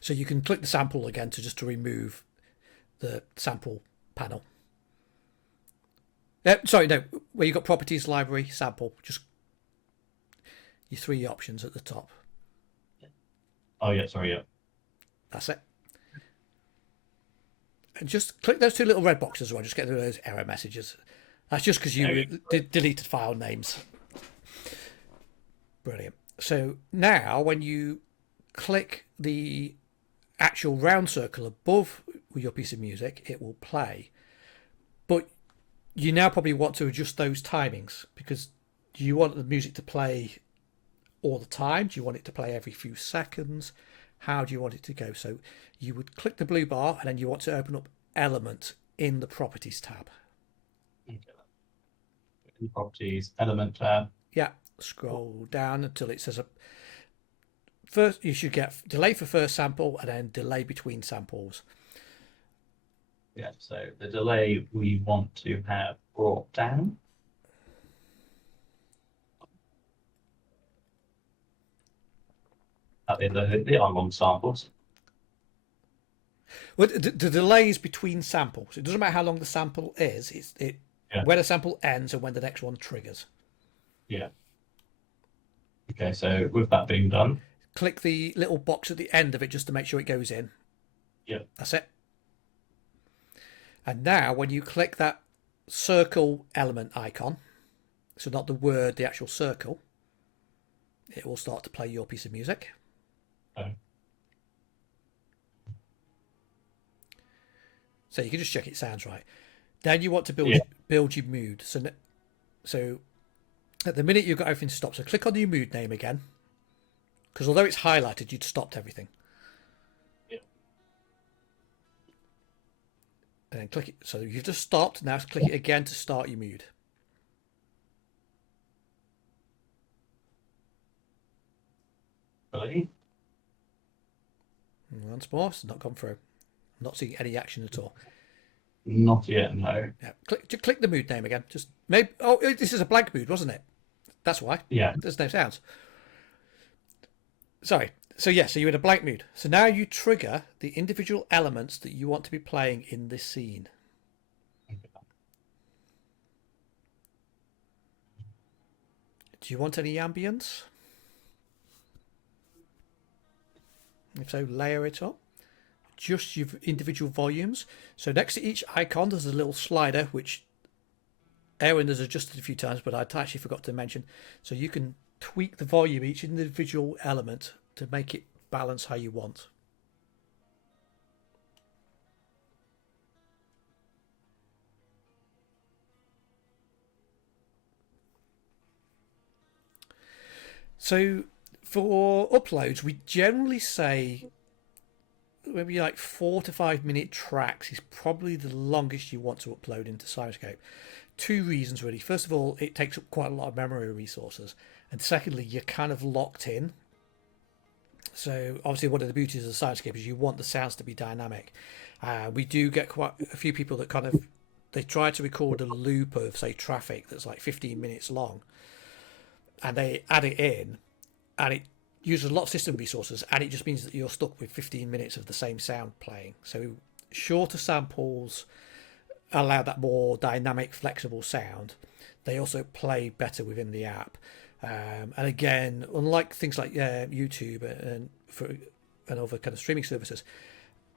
So you can click the sample again to remove the sample panel. Sorry, no, where you've got properties, library, sample, just your three options at the top. Oh, yeah, sorry, yeah. That's it. And just click those two little red boxes as well, just get rid of those error messages. That's just because you deleted file names. Brilliant. So now when you click the actual round circle above your piece of music, it will play. But you now probably want to adjust those timings, because do you want the music to play all the time? Do you want it to play every few seconds? How do you want it to go? So you would click the blue bar and then you want to open up element in the properties tab. Okay. Properties, element tab. Yeah, scroll down until it says first. You should get delay for first sample and then delay between samples. Yeah, so the delay we want to have brought down. At the long samples. Well, the delay is between samples. It doesn't matter how long the sample is. When a sample ends and when the next one triggers. Yeah. Okay, so with that being done, click the little box at the end of it just to make sure it goes in. Yeah. That's it. And now when you click that circle element icon, so not the word, the actual circle, it will start to play your piece of music. Oh. So you can just check it sounds right. Then you want to build your mood. So at the minute you've got everything stopped. So click on your mood name again, because although it's highlighted, you'd stopped everything. Yeah. And then then click it. So you've just stopped. Now click it again to start your mood. Really? Once more, it's not gone through. I'm not seeing any action at all. Not yet, no. Yeah, click the mood name again. Just maybe. Oh, this is a blank mood, wasn't it? That's why. Yeah. There's no sounds. Sorry. So yeah, so you're in a blank mood. So now you trigger the individual elements that you want to be playing in this scene. Do you want any ambience? If so, layer it up. Adjust your individual volumes. So next to each icon, there's a little slider, which Aaron has adjusted a few times, but I actually forgot to mention. So you can tweak the volume, each individual element, to make it balance how you want. So for uploads, we generally say maybe like 4 to 5 minute tracks is probably the longest you want to upload into Syrinscape. 2 reasons really. First of all, it takes up quite a lot of memory resources, and secondly, you're kind of locked in. So obviously one of the beauties of Syrinscape is you want the sounds to be dynamic. We do get quite a few people that kind of, they try to record a loop of, say, traffic that's like 15 minutes long, and they add it in, and it uses a lot of system resources, and it just means that you're stuck with 15 minutes of the same sound playing. So shorter samples allow that more dynamic, flexible sound. They also play better within the app. And again, unlike things like YouTube and other kind of streaming services,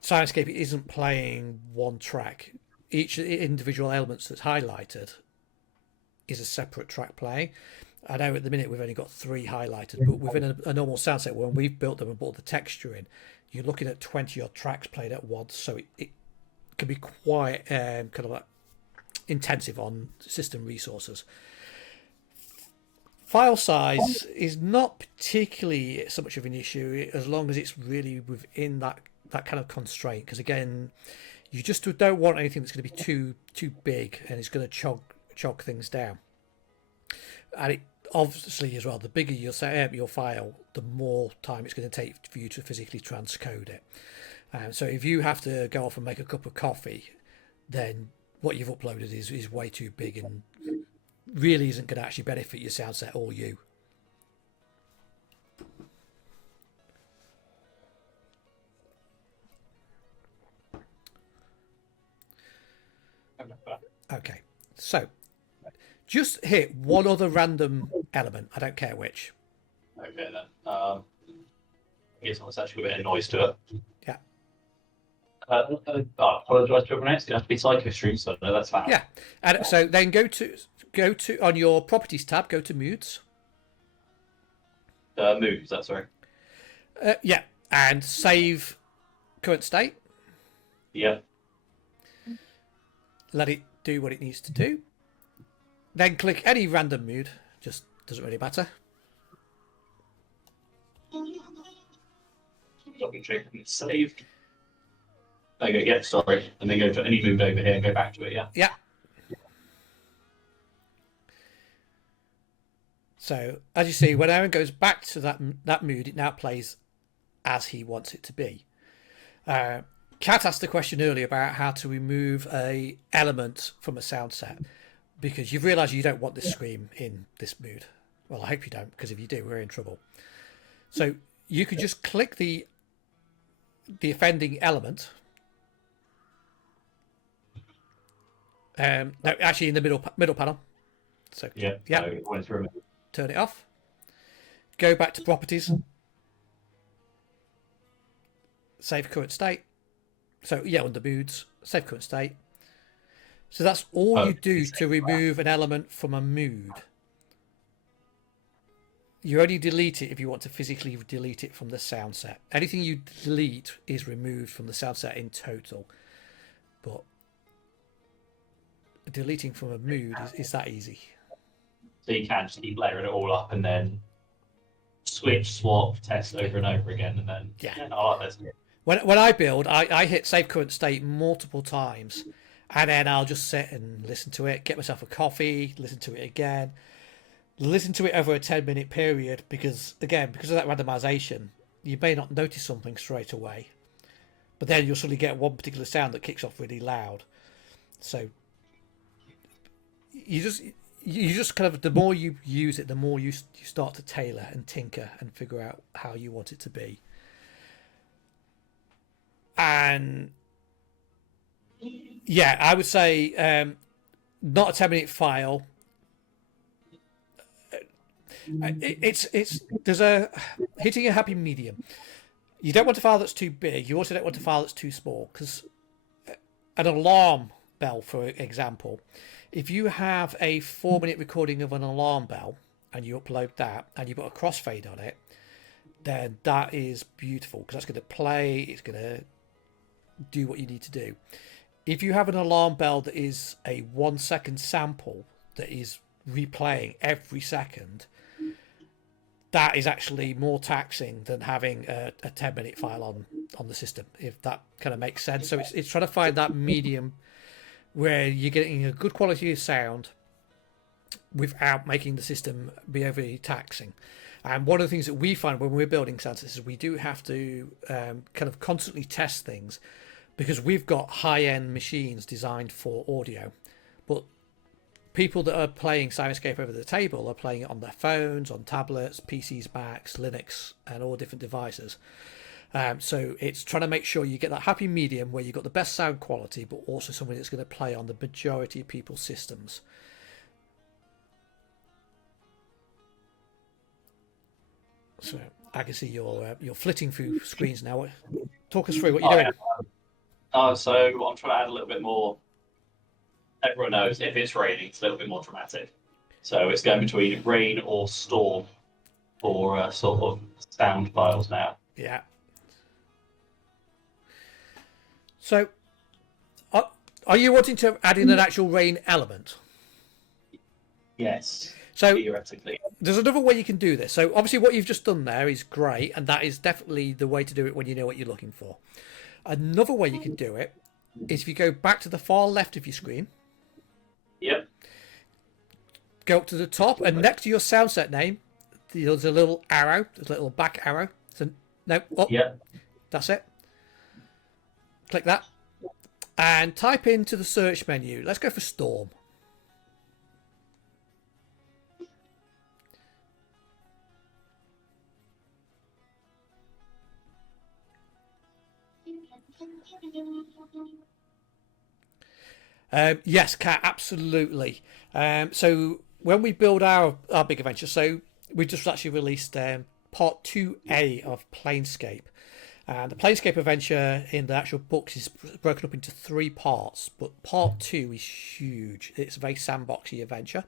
Syrinscape isn't playing one track. Each individual elements that's highlighted is a separate track playing. I know at the minute we've only got 3 highlighted, but within a normal sound set, when we've built them and brought the texture in, you're looking at 20 odd tracks played at once, so it can be quite kind of like intensive on system resources. File size is not particularly so much of an issue as long as it's really within that kind of constraint, because again, you just don't want anything that's going to be too big and it's going to chog things down. And it obviously as well, the bigger you set up your file, the more time it's going to take for you to physically transcode it. So if you have to go off and make a cup of coffee, then what you've uploaded is way too big and really isn't going to actually benefit your sound set or you. Okay, so just hit one other random element. I don't care which. Okay then. I guess it's actually a bit of noise to it. Yeah. I apologise to everyone else. It has to be Psychostream, so no, that's fine. Yeah, and so then go to on your properties tab. Go to moods. Moods. That's right. Yeah, and save current state. Yeah. Let it do what it needs to do. Then click any random mood. Just doesn't really matter. Double check it's saved. There you go. Yeah, sorry. And then go to any mood over here and go back to it. Yeah. Yeah. So as you see, when Aaron goes back to that mood, it now plays as he wants it to be. Kat asked a question earlier about how to remove a element from a sound set, because you've realised you don't want this scream in this mood. Well, I hope you don't, because if you do, we're in trouble. So you could just click the offending element. No, actually in the middle panel. So yeah. So turn it off. Go back to properties. Save current state. So yeah, under moods, save current state. So that's all you do to remove an element from a mood. You only delete it if you want to physically delete it from the sound set. Anything you delete is removed from the sound set in total. But deleting from a mood is that easy. So you can just keep layering it all up and then switch, swap, test over and over again, and then I like this. When I build, I hit save current state multiple times, and then I'll just sit and listen to it, get myself a coffee, listen to it again, listen to it over a 10-minute period, because again, because of that randomization, you may not notice something straight away, but then you'll suddenly get one particular sound that kicks off really loud. So you just kind of, the more you use it, the more you start to tailor and tinker and figure out how you want it to be. And yeah, I would say not a 10-minute file. It's there's a hitting a happy medium. You don't want a file that's too big. You also don't want a file that's too small, because an alarm bell, for example, if you have a 4-minute recording of an alarm bell and you upload that and you put a crossfade on it, then that is beautiful, because that's going to play, it's going to do what you need to do. If you have an alarm bell that is a 1-second sample that is replaying every second, that is actually more taxing than having a 10-minute file on the system, if that kind of makes sense. So it's trying to find that medium where you're getting a good quality of sound without making the system be overly taxing. And one of the things that we find when we're building SoundSets is we do have to kind of constantly test things, because we've got high-end machines designed for audio, but people that are playing Syrinscape over the table are playing it on their phones, on tablets, PCs, Macs, Linux, and all different devices. So it's trying to make sure you get that happy medium where you've got the best sound quality, but also something that's going to play on the majority of people's systems. So I can see you're flitting through screens now. Talk us through what you're doing. So I'm trying to add a little bit more. Everyone knows if it's raining, it's a little bit more dramatic. So it's going between rain or storm for sort of sound files now. Yeah. So, are you wanting to add in an actual rain element? Yes. So theoretically, there's another way you can do this. So obviously what you've just done there is great, and that is definitely the way to do it when you know what you're looking for. Another way you can do it is if you go back to the far left of your screen. Yep. Go up to the top, and next to your SoundSet name, there's a little arrow. There's a little back arrow. So no, Yep. That's it. Click that, and type into the search menu. Let's go for storm. Yes, Kat, absolutely. So when we build our big adventure, so we just actually released part 2A of Planescape. And the Planescape adventure in the actual books is broken up into 3 parts, but part 2 is huge. It's a very sandboxy adventure.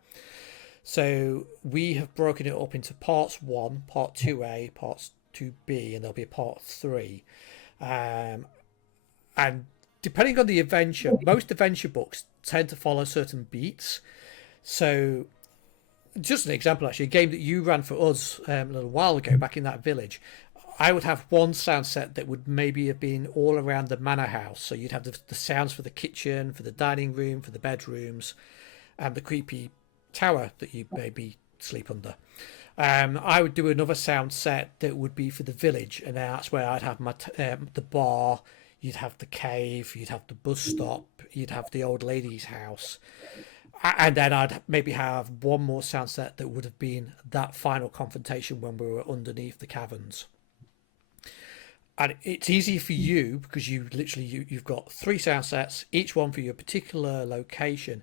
So we have broken it up into parts 1, part 2A, parts 2B, and there'll be a part 3. And depending on the adventure, most adventure books tend to follow certain beats. So just an example, actually, a game that you ran for us a little while ago back in that village, I would have one sound set that would maybe have been all around the manor house. So you'd have the sounds for the kitchen, for the dining room, for the bedrooms, and the creepy tower that you maybe sleep under. I would do another sound set that would be for the village, and that's where I'd have my the bar, you'd have the cave, you'd have the bus stop, you'd have the old lady's house, and then I'd maybe have one more sound set that would have been that final confrontation when we were underneath the caverns. And it's easy for you because you've got 3 sound sets, each one for your particular location,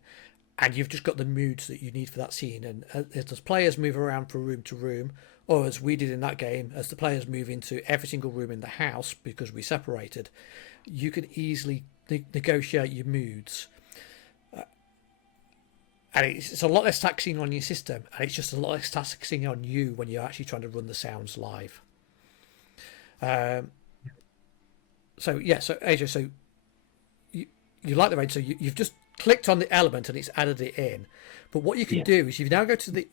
and you've just got the moods that you need for that scene. And as the players move around from room to room, or as we did in that game, as the players move into every single room in the house because we separated, you can easily negotiate your moods. And it's a lot less taxing on your system, and it's just a lot less taxing on you when you're actually trying to run the sounds live. So AJ, so you like the range, so you've just clicked on the element and it's added it in. But what you can do is you now go to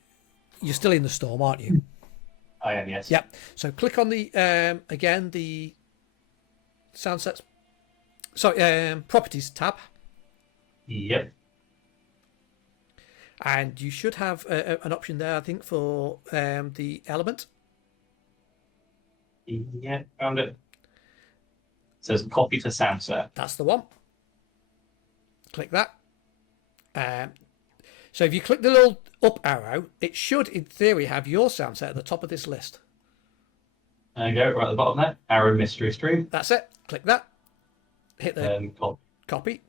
you're still in the storm, aren't you? I am, yes. Yep. So click on the again the sound sets. Sorry, properties tab. Yep. And you should have an option there, I think, for the element. Yeah, found it. It says copy to SoundSet. That's the one. Click that. Um, so if you click the little up arrow, it should, in theory, have your sound set at the top of this list. There you go, right at the bottom there. Arrow mystery stream. That's it. Click that. Hit the Then copy.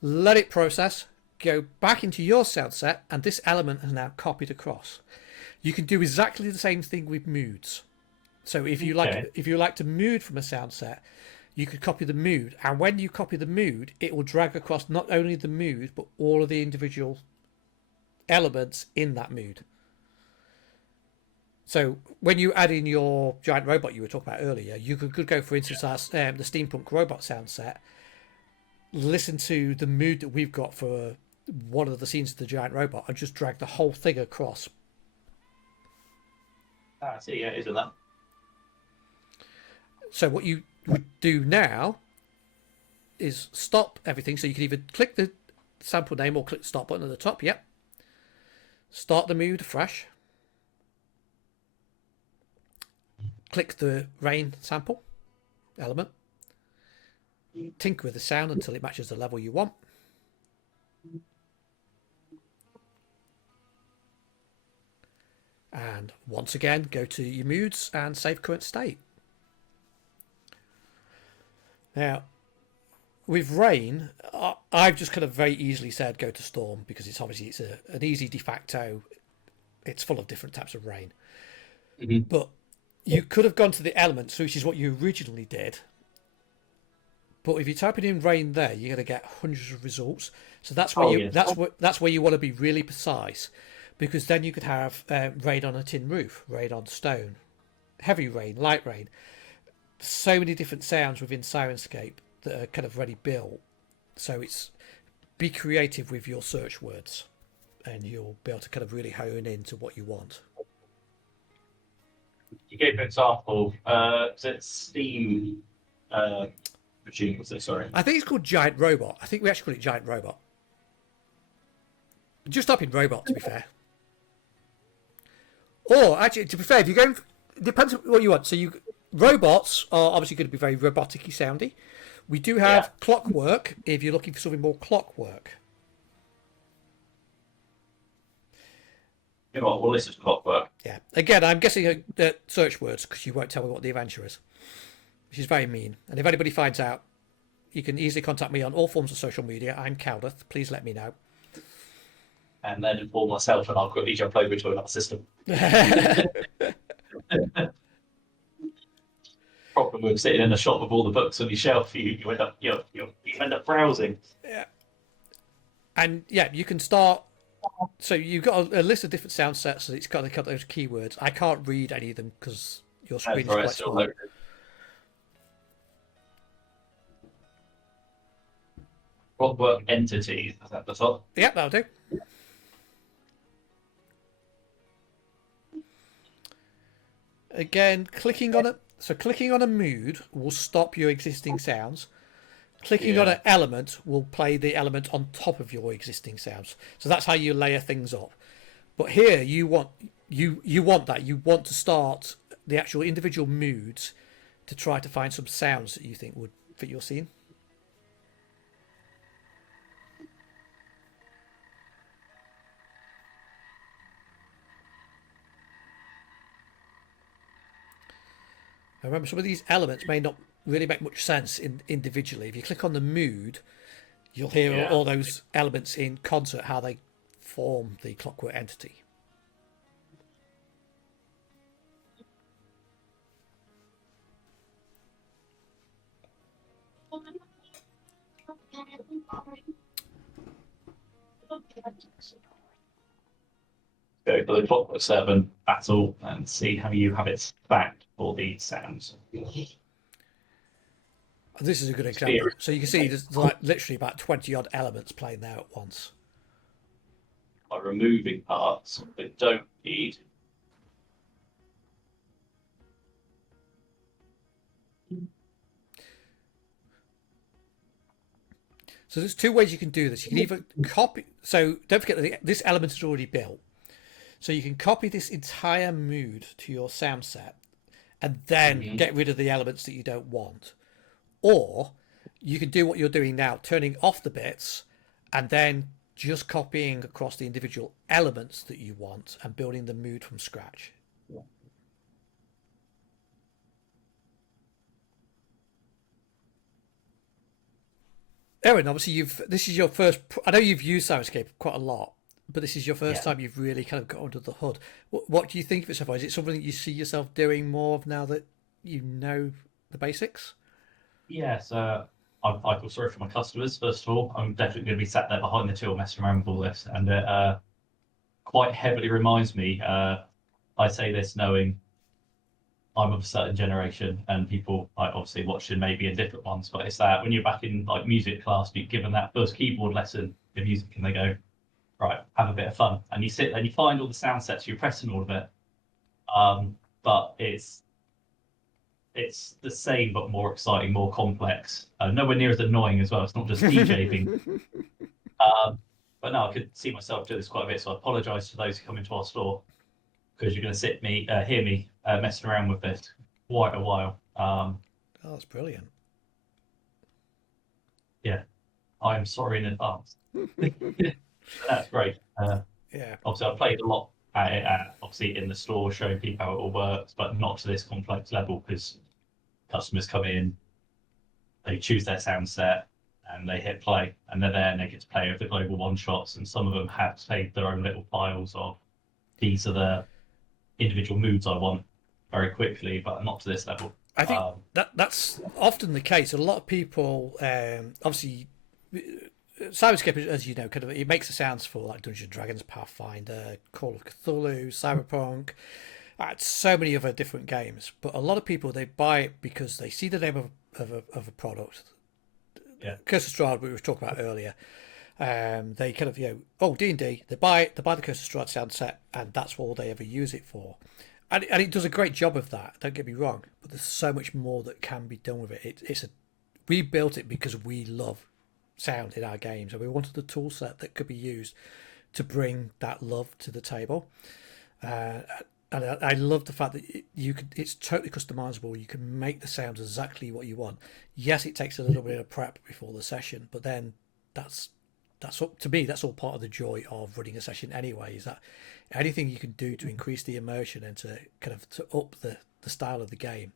Let it process. Go back into your sound set, and this element has now copied across. You can do exactly the same thing with moods. So if you like to mood from a sound set, you could copy the mood, and when you copy the mood, it will drag across not only the mood but all of the individual elements in that mood. So when you add in your giant robot you were talking about earlier, you could go, for instance, the steampunk robot sound set, listen to the mood that we've got for one of the scenes of the giant robot, and just drag the whole thing across. I see, yeah, isn't that? So what you would do now is stop everything. So you can either click the sample name or click the stop button at the top. Yep. Start the mood fresh. Click the rain sample element. Tinker with the sound until it matches the level you want. And once again, go to your moods and save current state. Now, with rain, I've just kind of very easily said go to storm because it's obviously an easy de facto. It's full of different types of rain. Mm-hmm. But you could have gone to the elements, which is what you originally did. But if you're typing in rain there, you're going to get hundreds of results. So that's where that's where you want to be really precise, because then you could have rain on a tin roof, rain on stone, heavy rain, light rain. So many different sounds within Syrinscape that are kind of ready built. So it's be creative with your search words, and you'll be able to kind of really hone into what you want. You gave an example. Is it Steam machine? Was it? Sorry. I think it's called Giant Robot. I think we actually call it Giant Robot. Just type in robot, to be fair. Or actually, to be fair, if you're going, depends on what you want. So robots are obviously going to be very robotic-y soundy. We do have clockwork if you're looking for something more clockwork. You know what? Well, this is clockwork. Yeah. Again, I'm guessing search words because you won't tell me what the adventure is, which is very mean. And if anybody finds out, you can easily contact me on all forms of social media. I'm Cowdeth. Please let me know. And then inform myself, and I'll quickly jump over to another system. Problem with sitting in a shop with all the books on your shelf, you end up browsing. Yeah. And yeah, you can start. So you've got a list of different sound sets, and it's got those keywords. I can't read any of them because your screen is quite small. Clockwork entities, is that the top? Yep, that'll do. Again, clicking on it. So clicking on a mood will stop your existing sounds. Clicking on an element will play the element on top of your existing sounds. So that's how you layer things up. But here you want that. You want to start the actual individual moods to try to find some sounds that you think would fit your scene. Remember, some of these elements may not really make much sense individually. If you click on the mood, you'll hear all those elements in concert, how they form the clockwork entity. Go for the Clockwork 7 battle and see how you have it stacked for the sounds. This is a good example. So you can see there's like literally about 20 odd elements playing there at once. By removing parts that don't need. So there's two ways you can do this. You can either copy. So don't forget that this element is already built. So you can copy this entire mood to your sound set and then get rid of the elements that you don't want. Or you can do what you're doing now, turning off the bits and then just copying across the individual elements that you want and building the mood from scratch. Erin, obviously this is your first. I know you've used Syrinscape quite a lot, but this is your first time you've really kind of got under the hood. What do you think of it so far? Is it something that you see yourself doing more of now that you know the basics? Yeah, so I feel sorry for my customers, first of all. I'm definitely going to be sat there behind the till messing around with all this. And it quite heavily reminds me, I say this knowing I'm of a certain generation and people like obviously watching maybe in different ones, but it's that when you're back in like music class, you're given that first keyboard lesson in music and they go, right, have a bit of fun. And you sit there and you find all the sound sets, you're pressing all of it. But it's the same but more exciting, more complex, nowhere near as annoying as well. It's not just DJing. But no, I could see myself do this quite a bit, so I apologise to those who come into our store because you're going to hear me messing around with this quite a while. Oh, that's brilliant. Yeah, I am sorry in advance. That's great. Yeah. Obviously, I played a lot at it, obviously in the store, showing people how it all works, but not to this complex level because customers come in, they choose their sound set, and they hit play, and they're there and they get to play with the global one shots. And some of them have saved their own little files of these are the individual moods I want very quickly, but not to this level. I think that's often the case. A lot of people, obviously, Cyberscape, as you know, kind of it makes the sounds for like Dungeons and Dragons, Pathfinder, Call of Cthulhu, Cyberpunk, so many other different games. But a lot of people they buy it because they see the name of a product. Yeah. Curse of Strahd, we were talking about earlier. They kind of D&D. They buy the Curse of Strahd sound set, and that's all they ever use it for. And it does a great job of that. Don't get me wrong, but there's so much more that can be done with it. We built it because we love sound in our games, and we wanted a tool set that could be used to bring that love to the table. And I love the fact that it's totally customizable. You can make the sounds exactly what you want. Yes, it takes a little bit of prep before the session, but then that's up to me. That's all part of the joy of running a session anyway. Is that anything you can do to increase the immersion and to kind of to up the style of the game.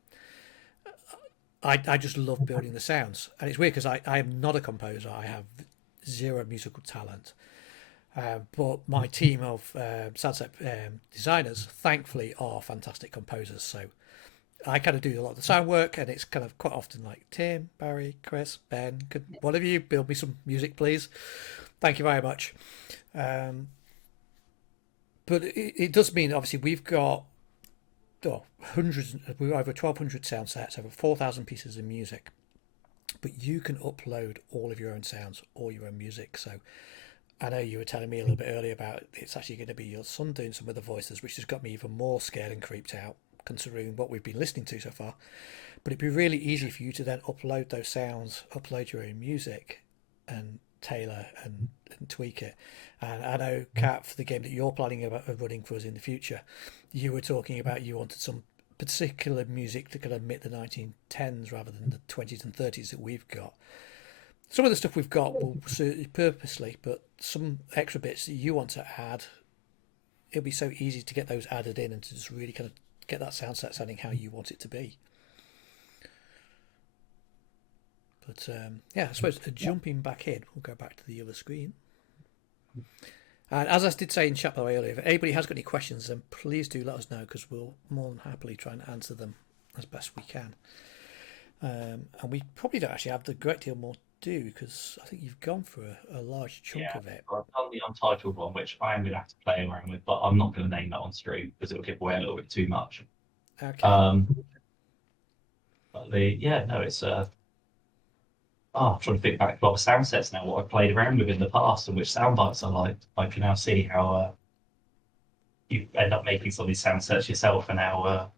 I just love building the sounds, and it's weird because I am not a composer. I have zero musical talent. But my team of SoundSet designers, thankfully, are fantastic composers. So I kind of do a lot of the sound work, and it's kind of quite often like, Tim, Barry, Chris, Ben, could one of you build me some music, please? Thank you very much. But it does mean, obviously, we've got hundreds, we're over 1,200 sound sets, over 4,000 pieces of music. But you can upload all of your own sounds, all your own music. So I know you were telling me a little bit earlier about it's actually going to be your son doing some of the voices, which has got me even more scared and creeped out, considering what we've been listening to so far. But it'd be really easy for you to then upload those sounds, upload your own music, and tailor and tweak it. And I know, Kat, for the game that you're planning about running for us in the future, you were talking about you wanted some particular music that could emit the 1910s rather than the 20s and 30s that we've got. Some of the stuff we've got will certainly purposely, but some extra bits that you want to add, it'll be so easy to get those added in and to just really kind of get that sound set sounding how you want it to be. But I suppose jumping back in, we'll go back to the other screen. And as I did say in chat by the way earlier, if anybody has got any questions, then please do let us know, because we'll more than happily try and answer them as best we can. And we probably don't actually have a great deal more to do, because I think you've gone for a large chunk of it. I've done the untitled one, which I am going to have to play around with, but I'm not going to name that on stream because it'll give away a little bit too much. Okay. But it's I'm trying to think back to a lot of sound sets now, what I've played around with in the past and which sound bites I liked. I can now see how you end up making some of these sound sets yourself and how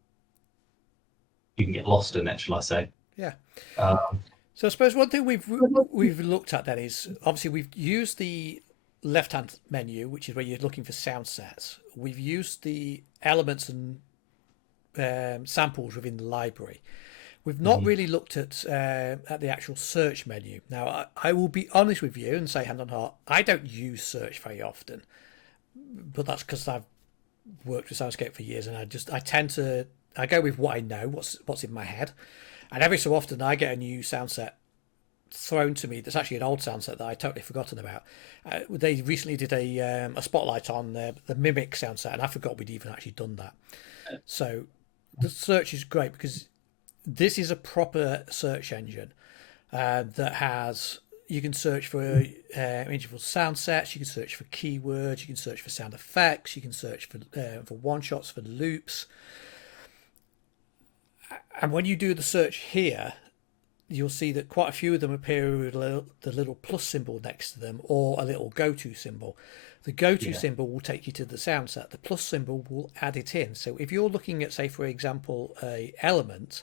you can get lost in it, shall I say. Yeah. So I suppose one thing we've looked at then is obviously we've used the left-hand menu, which is where you're looking for sound sets. We've used the elements and samples within the library. We've not really looked at the actual search menu. Now, I will be honest with you and say hand on heart, I don't use search very often, but that's because I've worked with Soundscape for years, and I go with what I know, what's in my head, and every so often I get a new sound set thrown to me that's actually an old sound set that I totally forgotten about. They recently did a spotlight on the Mimic sound set, and I forgot we'd even actually done that. So the search is great because this is a proper search engine that has, you can search for individual sound sets, you can search for keywords, you can search for sound effects, you can search for one shots, for loops. And when you do the search here, you'll see that quite a few of them appear with the little plus symbol next to them, or a little go-to symbol. The go-to symbol will take you to the sound set. The plus symbol will add it in. So if you're looking at, say, for example, a element,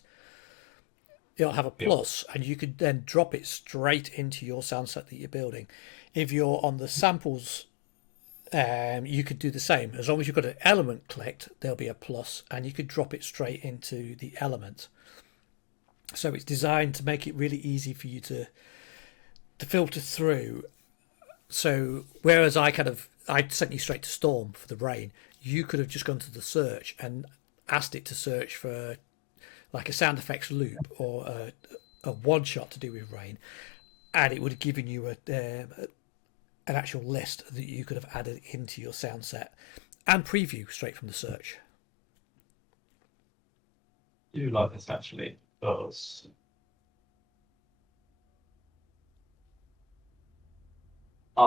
it'll have a plus, and you could then drop it straight into your sound set that you're building. If you're on the samples, you could do the same. As long as you've got an element clicked, there'll be a plus, and you could drop it straight into the element. So it's designed to make it really easy for you to filter through. So whereas I sent you straight to Storm for the rain, you could have just gone to the search and asked it to search for like a sound effects loop or a one shot to do with rain, and it would have given you an actual list that you could have added into your sound set and preview straight from the search. I do like this actually, because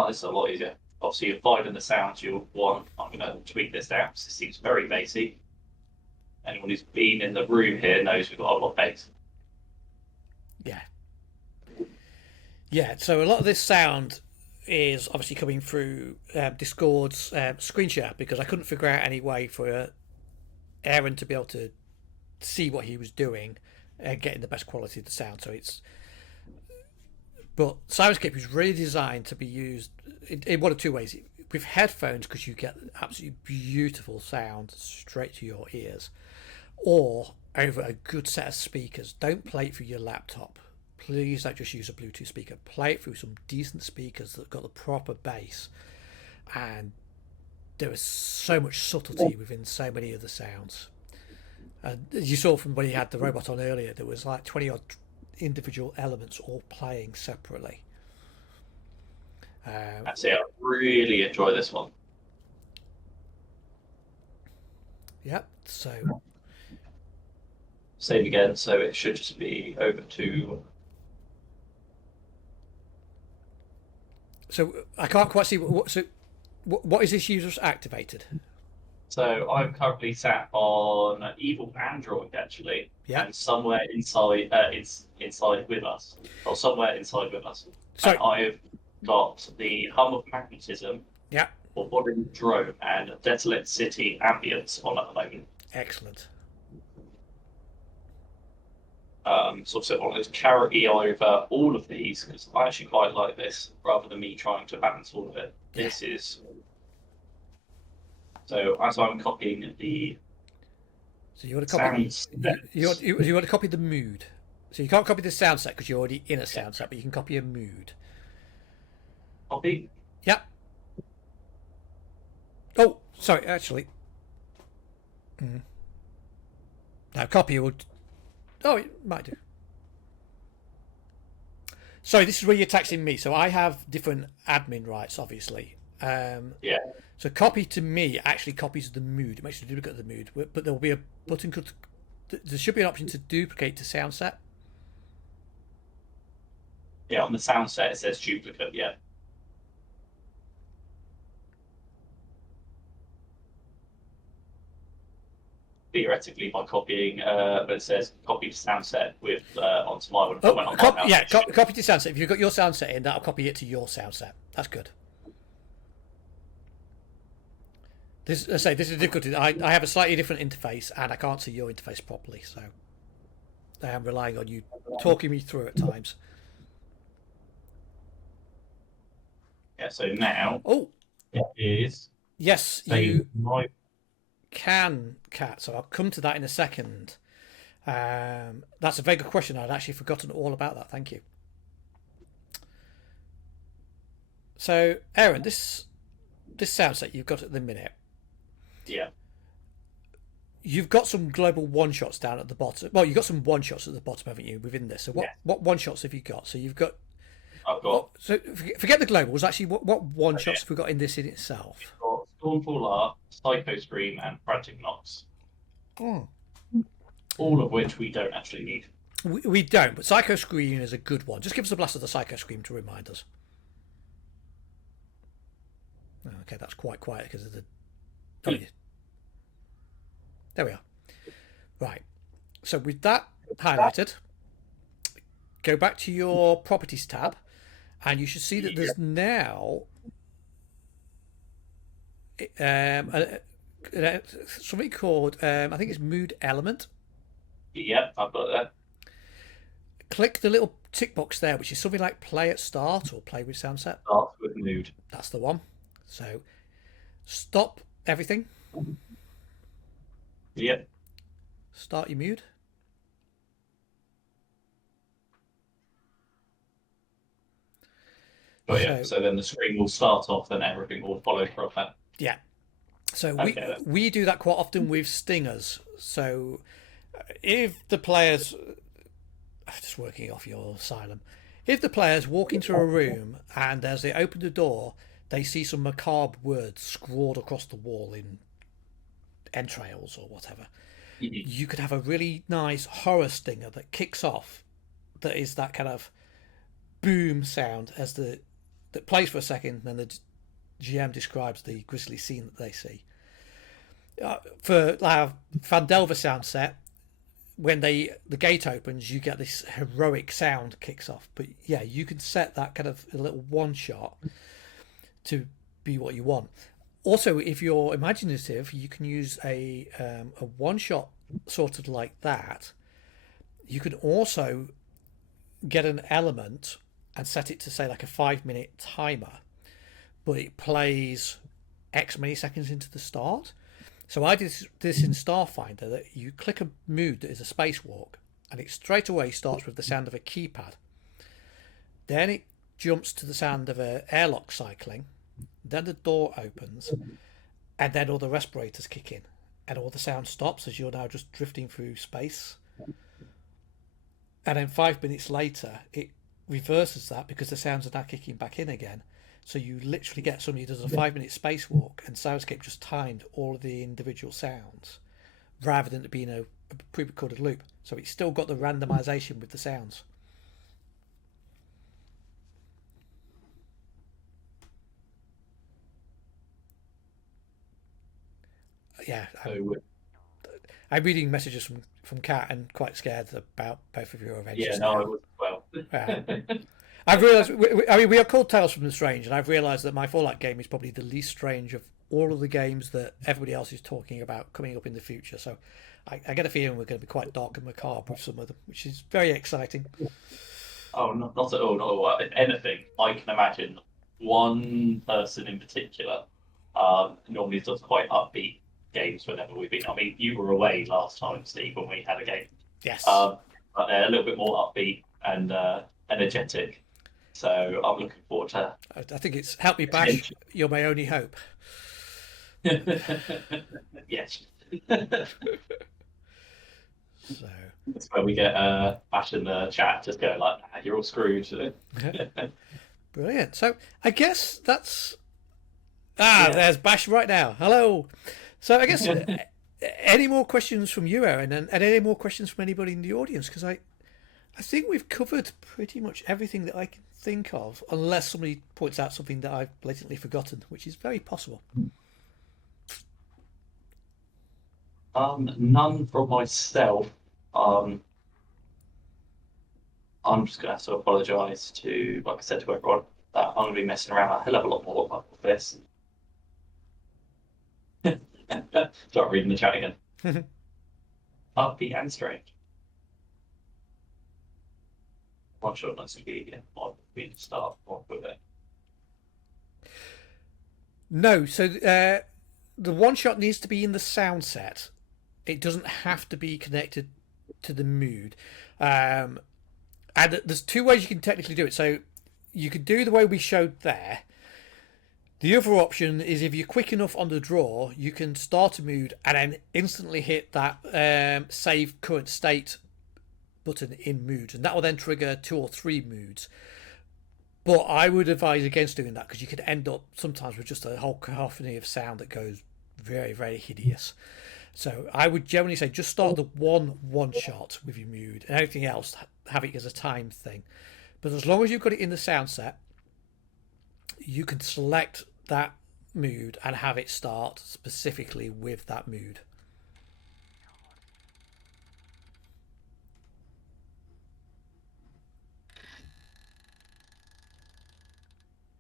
this is a lot easier. Obviously, you're finding the sounds you want. I'm going to tweak this down because it seems very basic. Anyone who's been in the room here knows we've got a lot of bass. Yeah, so a lot of this sound is obviously coming through Discord's screen share, because I couldn't figure out any way for Aaron to be able to see what he was doing and getting the best quality of the sound. But Syrinscape is really designed to be used in one of two ways. With headphones, because you get absolutely beautiful sound straight to your ears, or over a good set of speakers. Don't play it through your laptop. Please don't just use a Bluetooth speaker. Play it through some decent speakers that have got the proper bass. And there is so much subtlety within so many of the sounds. And as you saw from when he had the robot on earlier, there was like 20 odd individual elements all playing separately. Actually, I really enjoy this one. Yep, so save again, so it should just be over to. So I can't quite see what is this user's activated? So I'm currently sat on Evil Android actually, and somewhere inside it's inside with us, or somewhere inside with us. So I've got the Hum of Magnetism, or Body Drone, and Desolate City Ambience on at the moment. Excellent. Sort of want to carry over all of these because I actually quite like this rather than me trying to balance all of it. This is so as I'm copying the. So you want to copy you want to copy the mood. So you can't copy the sound set because you're already in a sound set, but you can copy a mood. Copy. Yep. Oh, sorry. Actually, now copy would. Oh, it might do. Sorry, this is where you're taxing me. So I have different admin rights, obviously. So copy to me actually copies the mood. It makes you duplicate the mood, but there will be a button called. There should be an option to duplicate to sound set. Yeah, on the sound set it says duplicate. Yeah. Theoretically, by copying, but it says copy to sound set with onto my one. Copy to sound set. If you've got your sound set in, that'll copy it to your sound set. That's good. This is a difficulty. I have a slightly different interface, and I can't see your interface properly, so I am relying on you talking me through at times. Yeah, so now Oh, it is yes, saying you my can, Cat. So I'll come to that in a second. That's a very good question. I'd actually forgotten all about that. Thank you. So, Aaron, this sound set you've got at the minute, yeah. you've got some global one shots down at the bottom. Well, you've got some one shots at the bottom, haven't you, within this? So Yeah. what one shots have you got? So you've got I've got, so forget the globals. Actually, what one okay, shots have we got in this in itself? we've got Stormfall Art, Psycho Scream, and Frantic Knox, Oh. all of which we don't actually need. We don't, but Psycho Scream is a good one. Just give us a blast of the Psycho Scream to remind us. Okay, that's quite quiet because of the. Oh, yeah. There we are. Right. So with that highlighted, go back to your properties tab, and you should see that there's now something called I think it's mood element. Yep, I've got that. Click the little tick box there, which is something like play at start or play with SoundSet. Start with mood. That's the one. So stop everything. Yep. Start your mood. Oh yeah. So then the screen will start off, then everything will follow from that. Yeah. So Okay, we do that quite often with stingers. So if the players, just working off your asylum, if the players walk into a room and as they open the door, they see some macabre words scrawled across the wall in entrails or whatever, you could have a really nice horror stinger that kicks off. That is that kind of boom sound as that plays for a second, and then the GM describes the grisly scene that they see. For our Fandelver sound set, when the gate opens, you get this heroic sound kicks off. But yeah, you can set that kind of a little one shot to be what you want. Also, if you're imaginative, you can use a one shot sort of like that. You can also get an element and set it to say like a 5-minute timer, but it plays X many seconds into the start. So I did this in Starfinder, that you click a mood that is a spacewalk, and it straight away starts with the sound of a keypad. Then it jumps to the sound of an airlock cycling. Then the door opens, and then all the respirators kick in, and all the sound stops as you're now just drifting through space. And then 5 minutes later, it reverses that because the sounds are now kicking back in again. So you literally get somebody who does a 5-minute spacewalk, and SoundScape just timed all of the individual sounds rather than it being a pre-recorded loop. So it's still got the randomization with the sounds. Yeah, I'm reading messages from Kat and quite scared about both of your adventures. Yeah, no, I was well. I've realised, we are called Tales from the Strange, and I've realised that my Fallout game is probably the least strange of all of the games that everybody else is talking about coming up in the future. So I get a feeling we're going to be quite dark and macabre with some of them, which is very exciting. Oh, not at all, not at all. If anything, I can imagine one person in particular normally does quite upbeat games whenever we've been. I mean, you were away last time, Steve, when we had a game. Yes. But they're a little bit more upbeat and energetic. So I'm looking forward to. I think it's Help Me Bash, You're My Only Hope. Yes. So That's where we get Bash in the chat just going like, "Ah, you're all screwed." Brilliant. So I guess that's there's Bash right now. Hello. So I guess any more questions from you, Aaron, and any more questions from anybody in the audience? Because I think we've covered pretty much everything that I can think of, unless somebody points out something that I've blatantly forgotten, which is very possible. None from myself. I'm just going to have to apologise to, like I said to everyone, that I'm going to be messing around a hell of a lot more with this. Start reading the chat again. Upbeat and strange. One shot nice to be again. I'll be to start off with it. No, so the one shot needs to be in the sound set. It doesn't have to be connected to the mood. And there's two ways you can technically do it. So you could do the way we showed there. The other option is if you're quick enough on the draw, you can start a mood and then instantly hit that save current state button in moods, and that will then trigger 2 or 3 moods. But I would advise against doing that because you could end up sometimes with just a whole cacophony of sound that goes very, very hideous. So I would generally say just start the one shot with your mood, and everything else have it as a time thing. But as long as you've got it in the sound set, you can select that mood and have it start specifically with that mood.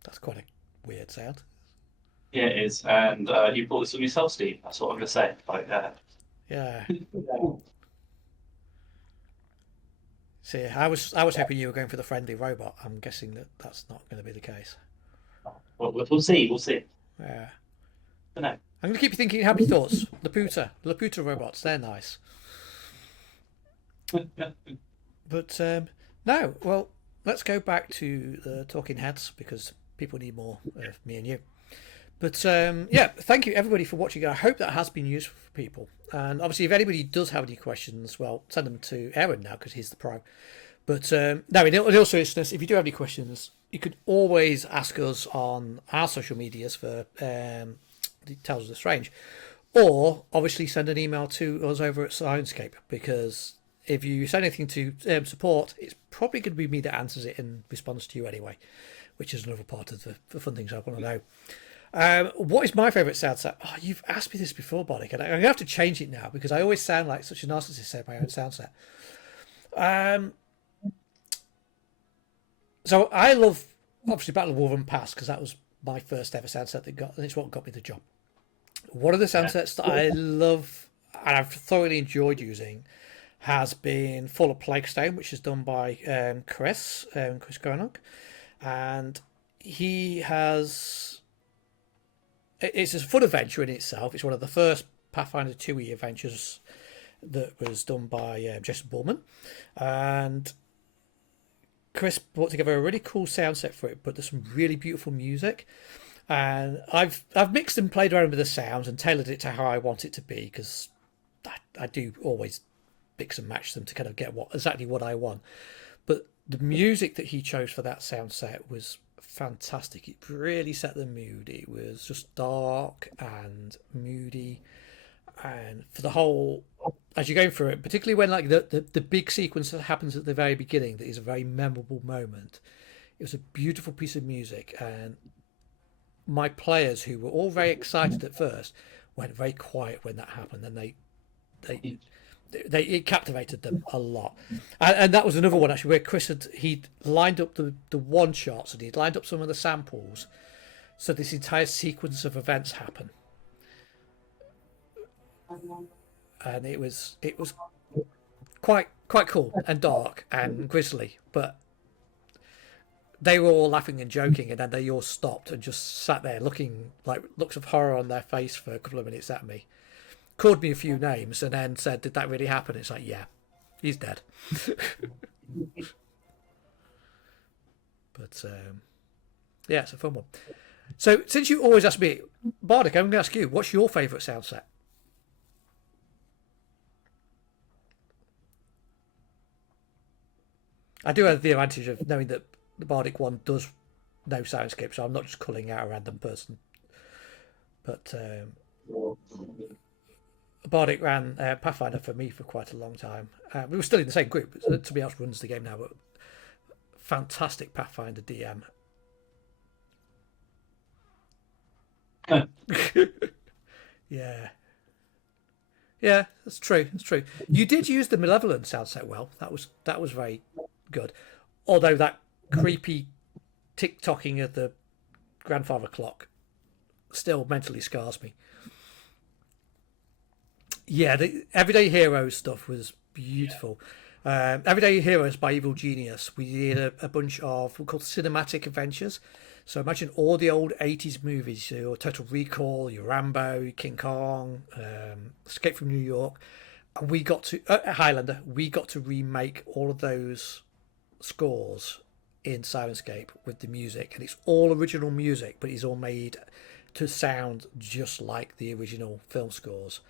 That's quite a weird sound. Yeah, it is. And you bought this on yourself, Steve. That's what I'm going to say. Like, Yeah. See, I was hoping you were going for the friendly robot. I'm guessing that that's not going to be the case. well, we'll see. We'll see. Yeah. But no. I'm going to keep you thinking happy thoughts. Laputa robots, they're nice. But no, well, let's go back to the talking heads because people need more of me and you. But yeah, thank you everybody for watching. I hope that has been useful for people. And obviously, if anybody does have any questions, well, send them to Aaron now because he's the pro. But no, in all seriousness, if you do have any questions, you could always ask us on our social medias for Tales of the Strange, or obviously send an email to us over at Syrinscape, because if you send anything to support, it's probably going to be me that answers it in response to you anyway, which is another part of the fun things I want to know. What is my favourite sound set? Oh, you've asked me this before, Boddick, and I'm going to have to change it now because I always sound like such a narcissist saying my own sound set. So I love, obviously, Battle of Wolverine Pass because that was my first ever sound set and it's what got me the job. One of the sound sets that I love and I've thoroughly enjoyed using has been Fall of Plaguestone, which is done by Chris Gronok, and he has... It's a fun adventure in itself. It's one of the first Pathfinder 2e adventures that was done by Jason Bullman, and Chris brought together a really cool sound set for it, but there's some really beautiful music. And I've mixed and played around with the sounds and tailored it to how I want it to be, because I do always mix and match them to kind of get exactly what I want. But the music that he chose for that sound set was fantastic. It really set the mood. It was just dark and moody, and for the whole, as you're going through it, particularly when like the big sequence that happens at the very beginning, that is a very memorable moment. It was a beautiful piece of music, and my players, who were all very excited at first, went very quiet when that happened, and it captivated them a lot. And that was another one actually where Chris he'd lined up the one shots, and he'd lined up some of the samples, so this entire sequence of events happen. And it was quite cool and dark and grisly, but they were all laughing and joking, and then they all stopped and just sat there looking like looks of horror on their face for a couple of minutes at me, called me a few names, and then said, "Did that really happen?" It's like, yeah, he's dead. But yeah, it's a fun one. So since you always ask me, Bardic, I'm going to ask you, what's your favourite sound set? I do have the advantage of knowing that the Bardic one does know Syrinscape, so I'm not just calling out a random person. But Bardic ran Pathfinder for me for quite a long time. We were still in the same group. Somebody else runs the game now, but fantastic Pathfinder DM. Yeah, that's true. That's true. You did use the Malevolent sound set well. That was very good. Although that creepy tick-tocking of the grandfather clock still mentally scars me. Yeah, the Everyday Heroes stuff was beautiful. Everyday Heroes by Evil Genius. We did a bunch of what we called cinematic adventures. So imagine all the old 80s movies, your Total Recall, your Rambo, your King Kong, Escape from New York. And we got to, Highlander, we got to remake all of those scores in Syrinscape with the music. And it's all original music, but it's all made to sound just like the original film scores.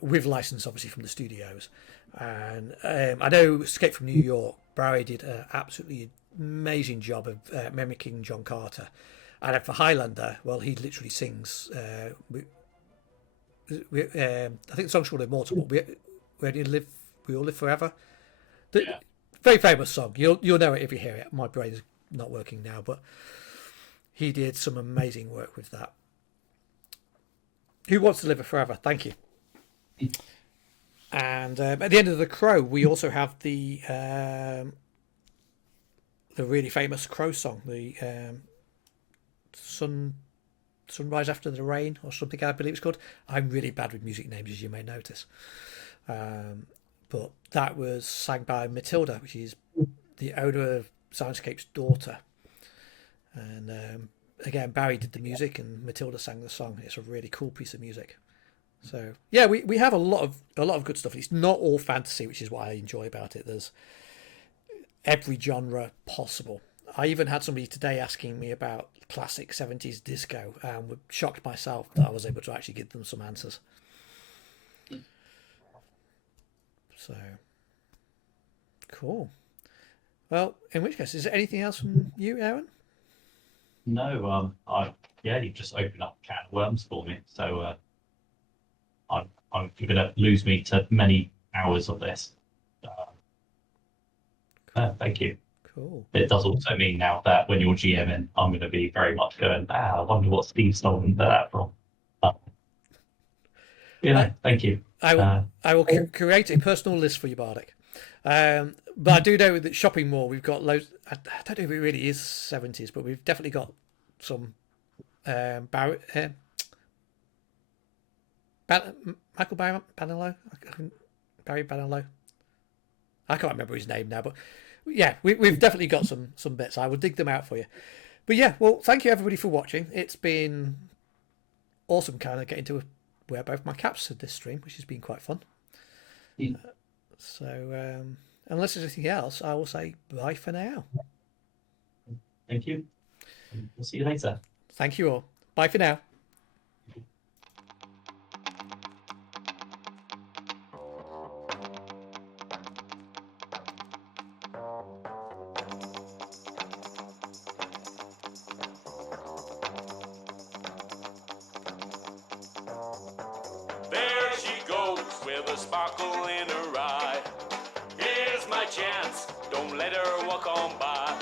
With license obviously from the studios. And I know Escape from New York, Barry did an absolutely amazing job of mimicking John Carter. And then for Highlander, well, he literally sings. I think the song's called Immortal. We all live forever. Very famous song. You'll know it if you hear it. My brain's not working now, but he did some amazing work with that. Who Wants to Live Forever? Thank you. And at the end of The Crow, we also have the really famous Crow song, the Sunrise After the Rain, or something I believe it's called. I'm really bad with music names, as you may notice. But that was sang by Matilda, which is the owner of Soundscape's daughter. And again, Barry did the music and Matilda sang the song. It's a really cool piece of music. So yeah, we have a lot of good stuff. It's not all fantasy, which is what I enjoy about it. There's every genre possible. I even had somebody today asking me about classic 70s disco, and was shocked myself that I was able to actually give them some answers. So cool. Well, in which case, is there anything else from you, Aaron? No, you've just opened up a can of worms for me. So I'm going to lose me to many hours of this. Thank you. Cool. It does also mean now that when you're GMing, I'm going to be very much going, I wonder what Steve stolen that from. Thank you. I will create a personal list for you, Bardic. But I do know that shopping mall, we've got loads. I don't know if it really is 70s, but we've definitely got some Michael Bannilow? Barry Bannilow? I can't remember his name now, but yeah, we've definitely got some bits. I will dig them out for you. But yeah, well, thank you everybody for watching. It's been awesome kind of getting to wear both my caps of this stream, which has been quite fun. Yeah. So unless there's anything else, I will say bye for now. Thank you. We'll see you later. Thank you all. Bye for now. There she goes with a sparkle in her eye. Here's my chance, don't let her walk on by.